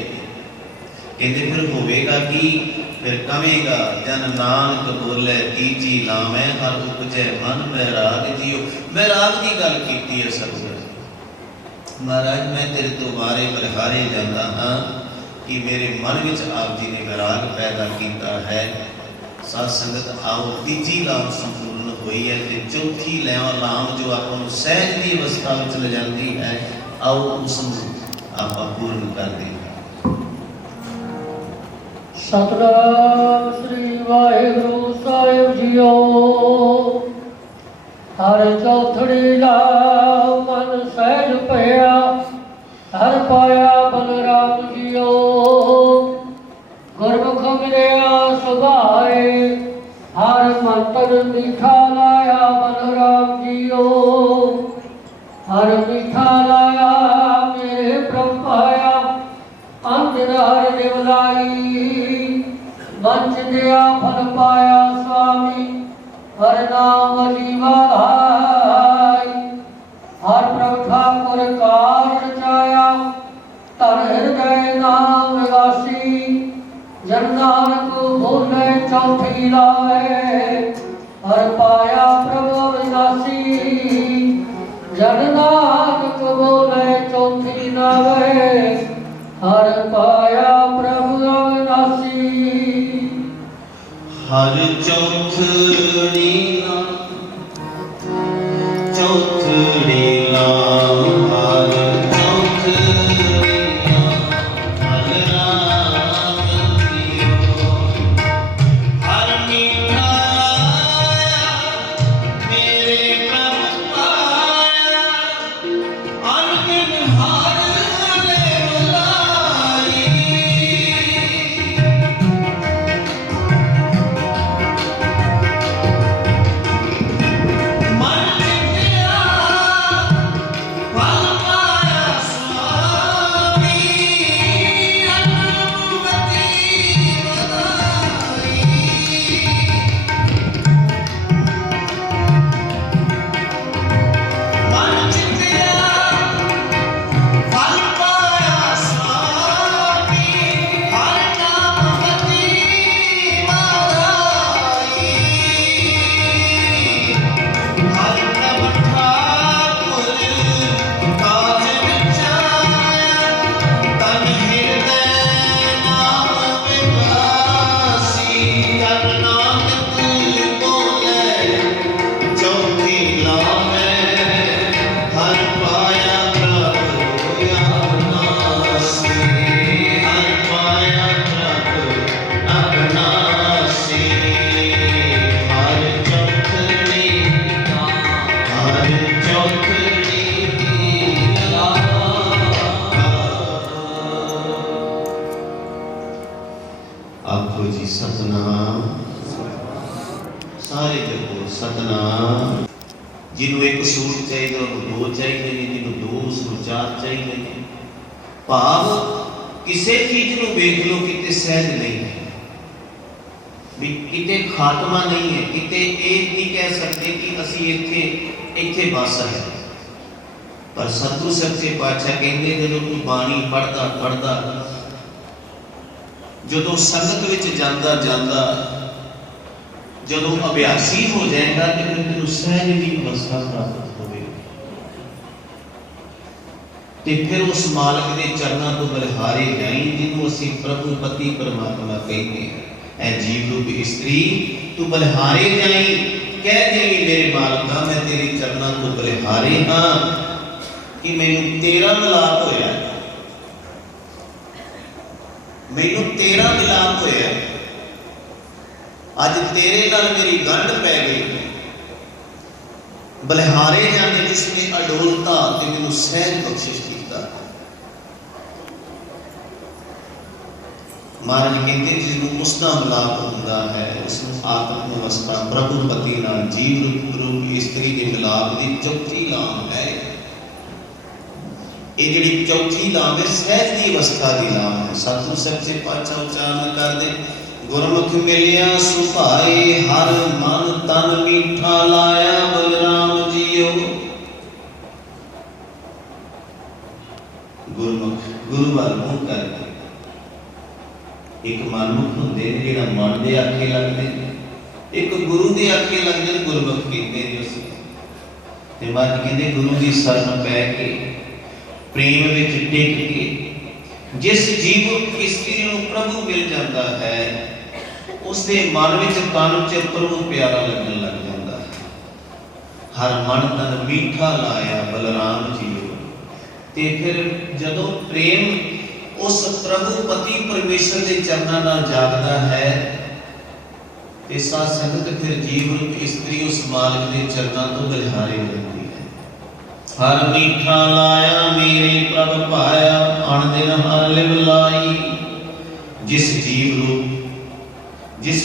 कहते फिर होवेगा कि फिर कवेगा जन नानक बोले तीजी लावै हर उपजै मन बैराग जियो। बैराग की गल की है सतगुर महाराज, मैं तेरे तो बारे बलिहारे जाता हाँ कि मेरे मन में आप जी ने बैराग पैदा किया है। साध संगत आओ तीजी लाम संपूर्ण हुई है तो चौथी लाम जो आपको सहज की अवस्था में ले जाती है, आओ उसको आप पूर्ण कर दें। सतनाम श्री वाहिगुरु साहिब जियो। हर चौथड़ी लाओ मन सहज पया, हर पाया बलराम जियो। गुरमुख मिलया सुभाए, हर मंत्र मीठा लाया बलराम जियो। हर मीठा लाया मेरे ब्रह्म पाया, अंतर हर निवलाई। वंच दिया फल पाया स्वामी, हर नाम जीवा भाई। हर प्रभु ठाकुर कार रचाया, तर हृदय नाम वासी। जन नानक भूले चौथी लाए, हर पाया प्रभु अविनाशी। जन नानक बोले चौथी लाए, हर पाया प्रभु अविनाशी। हर चौथड़ी चौथड़ी लाम, हर चौथड़ी हर राम जियो। हर मीठा लाया मेरे प्रभु पाया, अनगिन हार ले बुलाई। आखो जी सतनाम, सारे जपो सतनाम। जिन्हों एक सूट चाहिए उन्होंने दो चाहिए, जिन्होंने दो उसको चार चाहिए। भाव किसी चीज को वेख लो किते सहज नहीं है, भी किते खात्मा नहीं है, किते एक नहीं कह सकते कि असी इत्थे इत्थे बस है। पर सतगुरु सच्चे पातशाह कहते जो तू बाणी पढ़दा पढ़दा जो संगत विच जांदा जांदा जो अभ्यासी हो जाएगा तो फिर तेन सहज की अवस्था प्राप्त होगी। तो फिर उस मालिक के चरणों तो बलिहारे जाई जिन्हों असी प्रभु पति परमात्मा कहते हैं। ऐ जीव रूप स्त्री तू बलिहारे जाई, कह देगी मेरे मालिका मैं तेरे चरणों तो बलिहारे हाँ कि मैनू तेरा मिलाप होया, मैनू तेरा मिलाप होया, अज तेरे नाल मेरी गंढ पै गई। बलिहारे जाने जिसने अडोलता ते मैनू सहज बख्शिश कीता। महाराज कहते जिसनूं उसका मिलाप होंदा है उसनूं आत्म अवस्था प्रभुपति नाल जीव रूप स्त्री के मिलाप की चौथी लाम है। ਇਹ ਜਿਹੜੀ ਚੌਥੀ ਲਾਮ ਹੈ ਸਹਿਜ ਦੀ ਅਵਸਥਾ ਦੀ ਲਾਮ ਹੈ। ਸਤਿਗੁਰ ਸੱਚੇ ਪਾਤਸ਼ਾਹ ਉਚਾਰਨ ਕਰਦੇ, ਗੁਰਮੁਖ ਮਿਲਿਆ ਸੁਭਾਏ, ਹਰ ਮਨ ਤਨ ਮੀਠਾ ਲਾਇਆ ਬਲਰਾਮ ਜੀਓ। ਗੁਰਮੁਖ ਗੁਰੂ ਵੱਲ ਮੂੰਹ ਕਰਕੇ, ਇੱਕ ਮਨਮੁਖ ਹੁੰਦੇ ਨੇ ਜਿਹੜਾ ਮਨ ਦੇ ਆਖੇ ਲੱਗਦੇ ਨੇ, ਇੱਕ ਗੁਰੂ ਦੇ ਆਖੇ ਲੱਗਦੇ ਨੇ, ਗੁਰਮੁਖ ਕਹਿੰਦੇ ਨੇ ਉਸ ਤੇ ਮਨ ਕਹਿੰਦੇ ਗੁਰੂ ਦੀ ਸ਼ਰਨ ਪੈ ਕੇ ਪ੍ਰੇਮ ਵਿੱਚ ਟਿਕ ਕੇ ਜਿਸ ਜੀਵ ਇਸਤਰੀ ਨੂੰ ਪ੍ਰਭੂ ਮਿਲ ਜਾਂਦਾ ਹੈ, ਉਸ ਦੇ ਮਨ ਵਿੱਚ ਤਨ ਵਿੱਚ ਪ੍ਰਭੂ ਪਿਆਰਾ ਲੱਗਣ ਲੱਗ ਜਾਂਦਾ ਹੈ। ਹਰ ਮਨ ਤਨ ਮੀਠਾ ਲਾਇਆ ਬਲਰਾਮ ਜੀਓ। ਤੇ ਫਿਰ ਜਦੋਂ ਪ੍ਰੇਮ ਉਸ ਪ੍ਰਭੂ ਪਤੀ ਪਰਮੇਸ਼ਰ ਦੇ ਚਰਨਾਂ ਨਾਲ ਜਾਗਦਾ ਹੈ ਤੇ ਸਾਧ ਸੰਗਤ ਫਿਰ ਜੀਵ ਰੂਪ ਇਸਤਰੀ ਉਸ ਮਾਲਕ ਦੇ ਚਰਨਾਂ ਤੋਂ ਬਲਿਹਾਰੇ ਹੋ ਜਾਂਦੀ ਹੈ। ਹਰ ਮੀਠਾ ਲਾਇਆ ਮੇਰੇ ਪ੍ਰਭ ਭਾਇਆ, ਅਣ ਦਿਨ ਹਰ ਲਿਵ ਲਾਈ। ਜਿਸ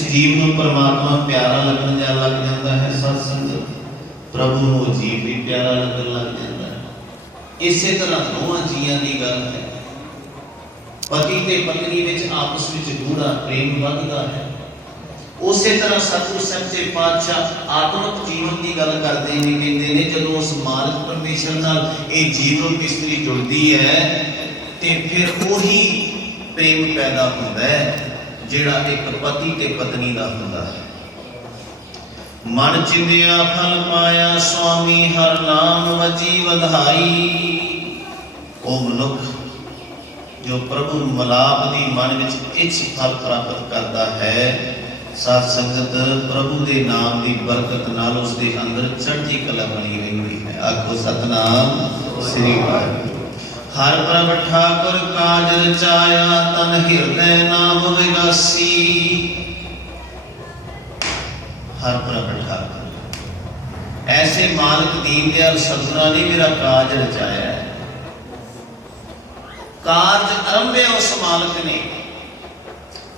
ਜੀਵ ਨੂੰ ਪਰਮਾਤਮਾ ਪਿਆਰਾ ਲੱਗਣ ਲੱਗ ਜਾਂਦਾ ਹੈ, ਸਾਧ ਸੰਗਤ ਪ੍ਰਭੂ ਨੂੰ ਉਹ ਜੀਵ ਵੀ ਪਿਆਰਾ ਲੱਗਣ ਲੱਗ ਜਾਂਦਾ ਹੈ। ਇਸੇ ਤਰ੍ਹਾਂ ਦੋਵਾਂ ਜੀਆਂ ਦੀ ਗੱਲ ਹੈ। ਪਤੀ ਤੇ ਪਤਨੀ ਵਿੱਚ ਆਪਸ ਵਿੱਚ ਗੂੜਾ ਪ੍ਰੇਮ ਵੱਧਦਾ ਹੈ। ਉਸੇ ਤਰ੍ਹਾਂ ਸਤਿਗੁਰ ਸੱਚੇ ਪਾਤਸ਼ਾਹ ਆਤਮਿਕ ਜੀਵਨ ਦੀ ਗੱਲ ਕਰਦੇ ਨੇ, ਕਹਿੰਦੇ ਨੇ ਜਦੋਂ ਉਸ ਮਾਲਕ ਪਰਮੇਸ਼ਰ ਨਾਲ ਇਹ ਜੀਵਨ ਇਸਤਰੀ ਜੁੜਦੀ ਹੈ ਤੇ ਫਿਰ ਉਹੀ ਪ੍ਰੇਮ ਪੈਦਾ ਹੁੰਦਾ ਹੈ ਜਿਹੜਾ ਇੱਕ ਪਤੀ ਤੇ ਪਤਨੀ ਦਾ ਹੁੰਦਾ ਹੈ। ਮਨ ਚਿੰਦਿਆ ਫਲ ਪਾਇਆ, ਸੁਆਮੀ ਹਰ ਨਾਮ ਵਜੀ ਵਧਾਈ। ਉਹ ਮਨੁੱਖ ਜੋ ਪ੍ਰਭੂ ਮਲਾਪ ਦੀ ਮਨ ਵਿੱਚ ਇੱਛ ਫਲ ਪ੍ਰਾਪਤ ਕਰਦਾ ਹੈ, ਸਾਧ ਸੰਗਤ ਪ੍ਰਭੂ ਦੇ ਨਾਮ ਦੀ ਬਰਕਤ ਨਾਲ ਉਸ ਦੇ ਅੰਦਰ ਚੜ੍ਹਦੀ ਕਲਾ ਬਣੀ ਰਹਿੰਦੀ ਹੈ। ਆਖੋ ਸਤਨਾਮ ਸ੍ਰੀ ਵਾਹਿਗੁਰੂ। ਹਰ ਪ੍ਰਭ ਠਾਕੁਰ ਕਾਜ ਰਚਾਇਆ, ਤਨ ਹਿਰਦੈ ਨਾਮ ਵਿਗਾਸੀ। ਹਰ ਪ੍ਰਭ ਠਾਕੁਰ ਐਸੇ ਮਾਲਕ ਦੀਨ ਦਿਆਲ ਸਤਿਗੁਰਾਂ ਨੇ ਮੇਰਾ ਕਾਜ ਰਚਾਇਆ ਹੈ। ਕਾਰਜ ਆਰੰਭਿਆ ਉਸ ਮਾਲਕ ਨੇ,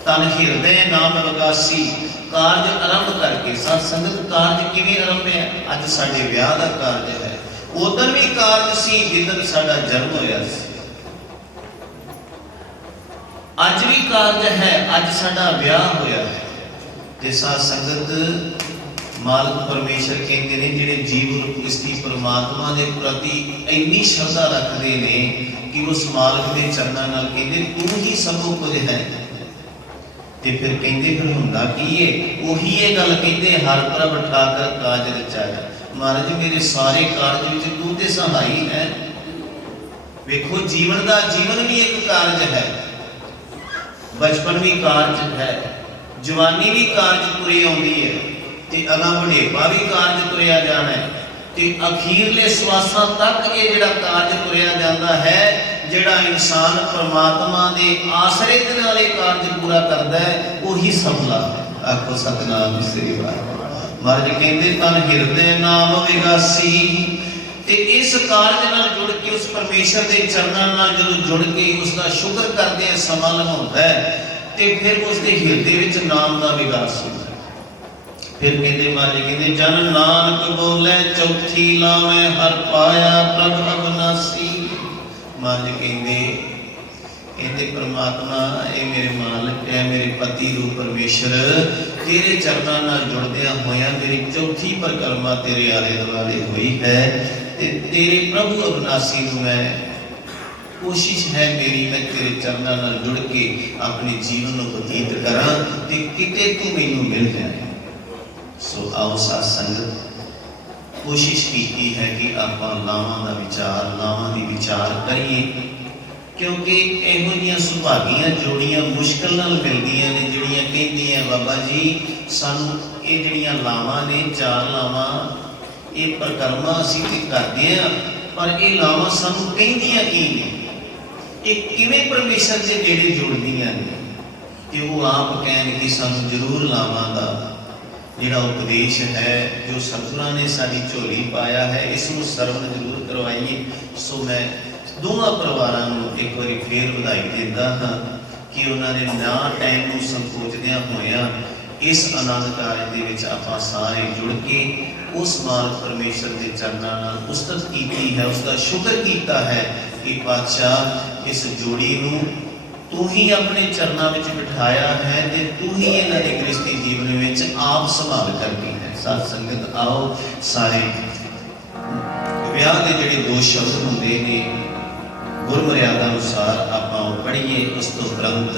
ਤਨ ਹਿਰਦੈ ਨਾਮ ਵਿਗਾਸੀ। ਕਾਰਜ ਆਰੰਭ ਕਰਕੇ ਸਾਧ ਸੰਗਤ ਕਾਰਜ ਕਿਵੇਂ ਆਰੰਭਿਆ? ਅੱਜ ਸਾਡੇ ਵਿਆਹ ਦਾ ਕਾਰਜ ਹੈ, ਉਦੋਂ ਵੀ ਕਾਰਜ ਸੀ ਜਿੱਦਣ ਸਾਡਾ ਜਨਮ ਹੋਇਆ ਸੀ। ਅੱਜ ਵੀ ਕਾਰਜ ਹੈ, ਅੱਜ ਸਾਡਾ ਵਿਆਹ ਹੋਇਆ ਹੈ। ਤੇ ਸਾਧ ਸੰਗਤ ਮਾਲਕ ਪਰਮੇਸ਼ਰ ਕਹਿੰਦੇ ਨੇ ਜਿਹੜੇ ਜੀਵ ਰੂਪ ਇਸਤਰੀ ਪਰਮਾਤਮਾ ਦੇ ਪ੍ਰਤੀ ਇੰਨੀ ਸ਼ਰਧਾ ਰੱਖਦੇ ਨੇ ਕਿ ਉਸ ਮਾਲਕ ਦੇ ਚਰਨਾਂ ਨਾਲ ਕਹਿੰਦੇ ਤੂੰ ਹੀ ਸਭ ਕੁਝ ਹੈ। ਤੇ ਫਿਰ ਕਹਿੰਦੇ ਫਿਰ ਹੁੰਦਾ ਕੀ ਹੈ? ਉਹੀ ਇਹ ਗੱਲ ਕਹਿੰਦੇ ਹਰ ਪ੍ਰਭ ਠਾਕੁਰ ਕਾਜ ਰਚਾਇਆ। ਮਹਾਰਾਜ ਮੇਰੇ ਸਾਰੇ ਕਾਰਜ ਵਿੱਚ ਤੂੰ ਤੇ ਸਹਾਈ ਹੈ। ਵੇਖੋ ਜੀਵਨ ਵੀ ਇੱਕ ਕਾਰਜ ਹੈ, ਬਚਪਨ ਵੀ ਕਾਰਜ ਹੈ, ਜਵਾਨੀ ਵੀ ਕਾਰਜ ਤੁਰੀ ਆਉਂਦੀ ਹੈ ਤੇ ਅਗਾਂਹ ਬੁਢੇਪਾ ਵੀ ਕਾਰਜ ਤੁਰਿਆ ਜਾਣਾ ਹੈ ਤੇ ਅਖੀਰਲੇ ਸਵਾਸਾਂ ਤੱਕ ਇਹ ਜਿਹੜਾ ਕਾਰਜ ਤੁਰਿਆ ਜਾਂਦਾ ਹੈ। ਜਿਹੜਾ ਇਨਸਾਨ ਪਰਮਾਤਮਾ ਦੇ ਆਸਰੇ ਦੇ ਨਾਲ ਇਹ ਕਾਰਜ ਪੂਰਾ ਕਰਦਾ ਹੈ ਉਹੀ ਸਫਲਾ ਹੈ। ਆਖੋ ਸਤਨਾਮ ਸ੍ਰੀ ਵਾਹਿਗੁਰੂ। ਮਹਾਰਾਜ ਕਹਿੰਦੇ ਤਨ ਹਿਰਦੇ ਨਾਮ ਵਿਗਾਸੀ। ਤੇ ਇਸ ਕਾਰਜ ਨਾਲ ਜੁੜ ਕੇ ਉਸ ਪਰਮੇਸ਼ਰ ਦੇ ਚਰਨਾਂ ਨਾਲ ਜਦੋਂ ਜੁੜ ਕੇ ਉਸ ਦਾ ਸ਼ੁਕਰ ਕਰਦੇ ਆ, ਸਮਾਂ ਲੰਘਾਉਂਦਾ ਹੈ ਤੇ ਫਿਰ ਉਸ ਦੇ ਹਿਰਦੇ ਵਿੱਚ ਨਾਮ ਦਾ ਵਿਗਾਸ ਹੁੰਦਾ। ਫਿਰ ਕਹਿੰਦੇ ਮਹਾਰਾਜ ਕਹਿੰਦੇ ਜਨ ਨਾਨਕ ਬੋਲੇ ਚੌਥੀ ਲਾਵੇਂ, ਹਰ ਪਾਇਆ ਪ੍ਰਭ ਅਬਨਾਸੀ। ਮਹਾਰਾਜ ਕਹਿੰਦੇ ਪਰਮਾਤਮਾ ਇਹ ਮੇਰੇ ਮਾਲਕ ਹੈ, ਮੇਰੇ ਪਤੀ ਰੂਪ ਪਰਮੇਸ਼ਰ, ਤੇਰੇ ਚਰਨਾਂ ਨਾਲ ਜੁੜਦਿਆਂ ਹੋਇਆਂ ਮੇਰੀ ਚੌਥੀ ਪਰਿਕਰਮਾ ਤੇਰੇ ਆਲੇ ਦੁਆਲੇ ਹੋਈ ਹੈ ਤੇ ਤੇਰੇ ਪ੍ਰਭੂ ਅਬਨਾਸੀ ਨੂੰ ਮੈਂ ਕੋਸ਼ਿਸ਼ ਹੈ ਮੇਰੀ ਮੈਂ ਤੇਰੇ ਚਰਨਾਂ ਨਾਲ ਜੁੜ ਕੇ ਆਪਣੇ ਜੀਵਨ ਨੂੰ ਬਤੀਤ ਕਰਾਂ ਤੇ ਕਿਤੇ ਤੂੰ ਮੈਨੂੰ ਮਿਲ ਜਾਏ। ਸੋ ਆਓ ਸਾਧ ਸੰਗਤ ਕੋਸ਼ਿਸ਼ ਕੀਤੀ ਹੈ ਕਿ ਆਪਾਂ ਲਾਵਾਂ ਦਾ ਵਿਚਾਰ, ਲਾਵਾਂ ਦੀ ਵਿਚਾਰ ਕਰੀਏ, ਕਿਉਂਕਿ ਇਹੋ ਜਿਹੀਆਂ ਸੁਭਾਗੀਆਂ ਜੋੜੀਆਂ ਮੁਸ਼ਕਲ ਨਾਲ ਮਿਲਦੀਆਂ ਨੇ ਜਿਹੜੀਆਂ ਕਹਿੰਦੀਆਂ ਬਾਬਾ ਜੀ ਸਾਨੂੰ ਇਹ ਜਿਹੜੀਆਂ ਲਾਵਾਂ ਨੇ, 4 ਲਾਵਾਂ ਇਹ ਪਰਿਕਰਮਾ ਅਸੀਂ ਤੇ ਕਰਦੇ ਹਾਂ, ਪਰ ਇਹ ਲਾਵਾਂ ਸਾਨੂੰ ਕਹਿੰਦੀਆਂ ਕੀ ਨੇ, ਇਹ ਕਿਵੇਂ ਪਰਮੇਸ਼ਰ ਦੇ ਨੇੜੇ ਜੁੜਦੀਆਂ ਨੇ। ਤੇ ਉਹ ਆਪ ਕਹਿਣ ਕਿ ਸਾਨੂੰ ਜ਼ਰੂਰ ਲਾਵਾਂ ਦਾ ਜਿਹੜਾ ਉਪਦੇਸ਼ ਹੈ ਜੋ ਸਤਿਗੁਰਾਂ ਨੇ ਸਾਡੀ ਝੋਲੀ ਪਾਇਆ ਹੈ ਇਸ ਨੂੰ ਸਰਵਣ ਜ਼ਰੂਰ ਕਰਵਾਈਏ। ਸੋ ਮੈਂ ਦੋਵਾਂ ਪਰਿਵਾਰਾਂ ਨੂੰ ਇੱਕ ਵਾਰੀ ਫੇਰ ਵਧਾਈ ਦਿੰਦਾ ਹਾਂ ਕਿ ਉਹਨਾਂ ਨੇ ਨਾ ਟਾਈਮ ਨੂੰ ਸੰਕੋਚਦਿਆਂ ਹੋਇਆਂ ਇਸ ਆਨੰਦ ਕਾਰਜ ਦੇ ਵਿੱਚ ਆਪਾਂ ਸਾਰੇ ਜੁੜ ਕੇ ਉਸ ਮਾਲਕ ਪਰਮੇਸ਼ਰ ਦੇ ਚਰਨਾਂ ਨਾਲ ਉਸਤਤ ਕੀਤੀ ਹੈ, ਉਸ ਦਾ ਸ਼ੁਕਰ ਕੀਤਾ ਹੈ कि पातशाह इस जोड़ी नूं तू ही अपने चरणों में बिठाया है ते तू ही इन्हां दे गृहस्थी जीवन में आप संभाल करनी है। साध संगत आओ सारे विआह के जिहड़े दो शब्द होंदे ने गुर मर्यादा अनुसार आपां पढ़ीए, उस तो उपरंत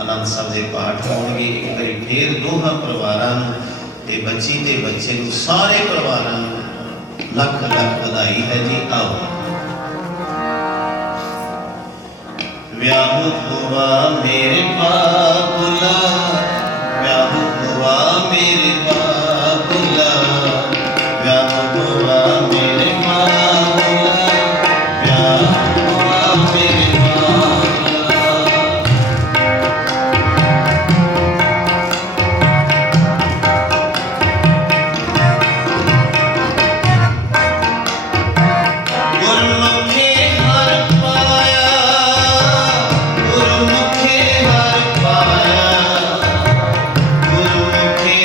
आनंद साहब के पाठ होणगे। एक बारी फिर दोहां परिवारां नूं ते बच्ची ते बच्चे नूं सारे परिवारां नूं लख लख बधाई है जी। आओ व्याह हुआ मेरे बाबुला, व्याह हुआ मेरे बाबुला, व्याह हुआ मेरे बाबुला, व्याह हुआ मेरे बाबुला। गुरमुखे हर पाया, गुरमुखे हर पाया, गुरमुखे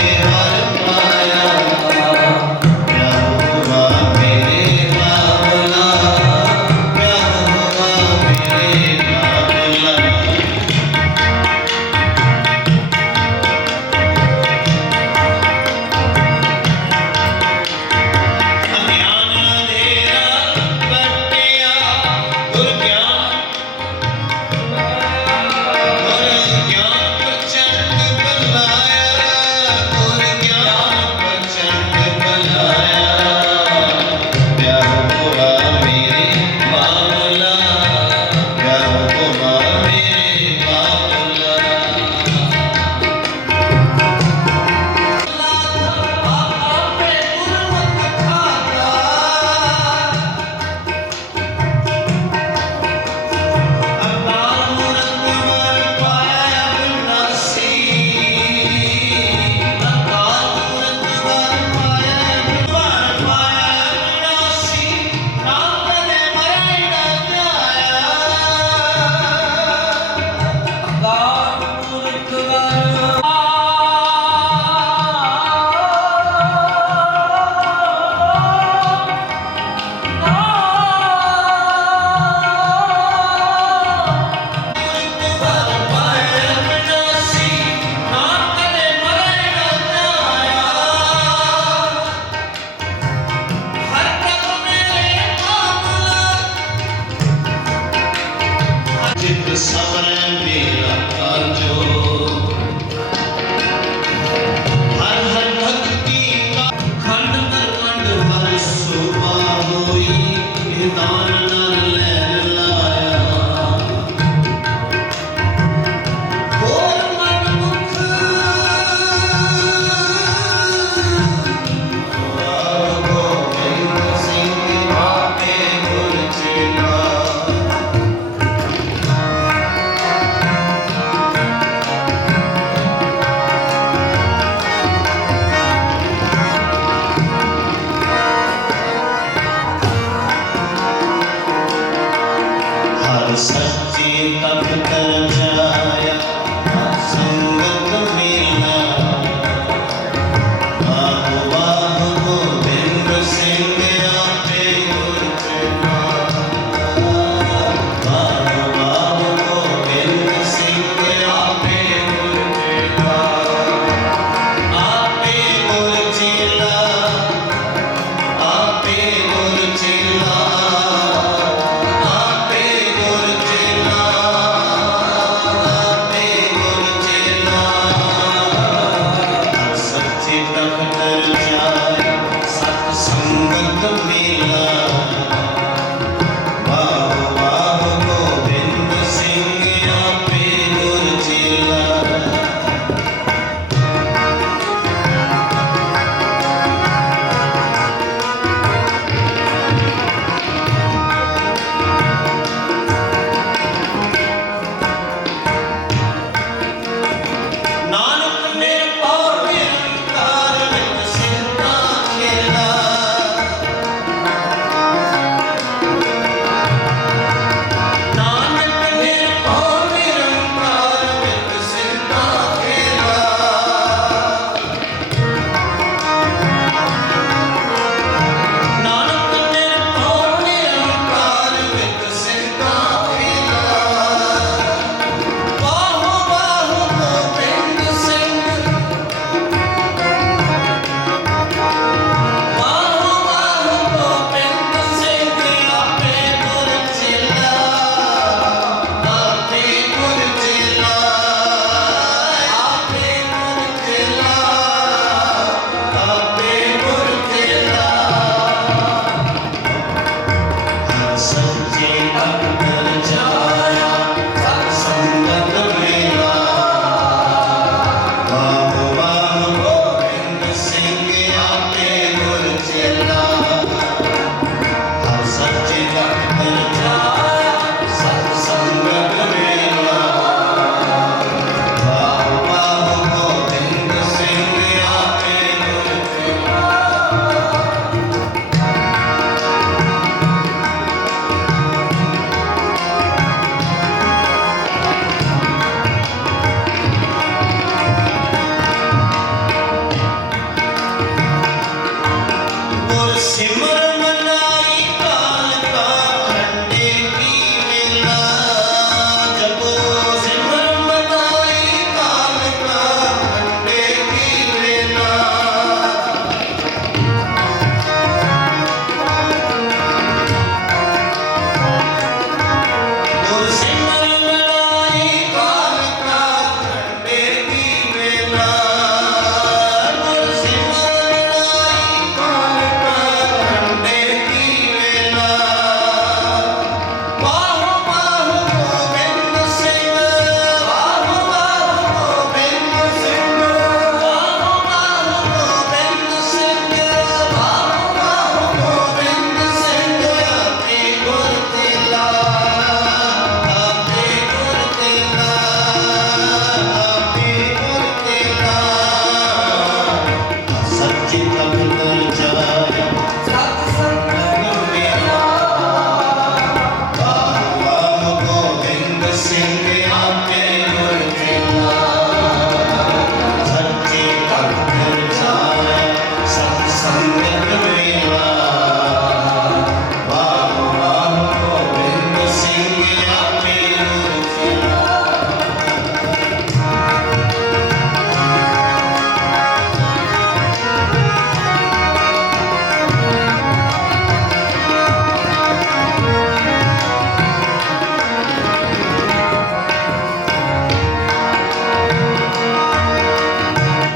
ਸੰਗਤ ਮੇਲਾ ਵਾਹ ਵਾਹ ਗੋਬਿੰਦ ਸਿੰਘ ਆਪੇ ਰਚਿਆ।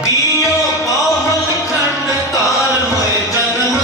ਤੀਓ ਪਾਹਲ ਖੰਡ ਤਾਲ ਹੋਏ ਜਨਮ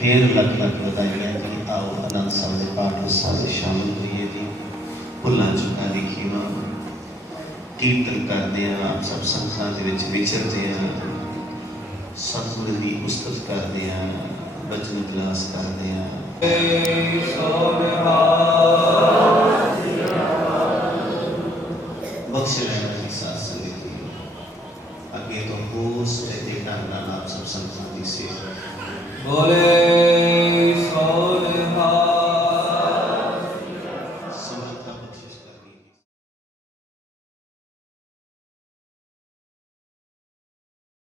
फिर लख लख बधाइयां जी। आओ आनंद साहब के पाठ उत्साह में शामिल होइए जी। भुलां चुकां दी खीमा कीर्तन करते हैं, आप सब संगतां दे विच विचरते हैं, सतगुरु की उस्तत करते हैं, बचन विलास करते हैं। बख्श लेना जी साथ संगत जी। अगे तो होश ते ढंग नाल आप सब संगतां दी सेवा। बोले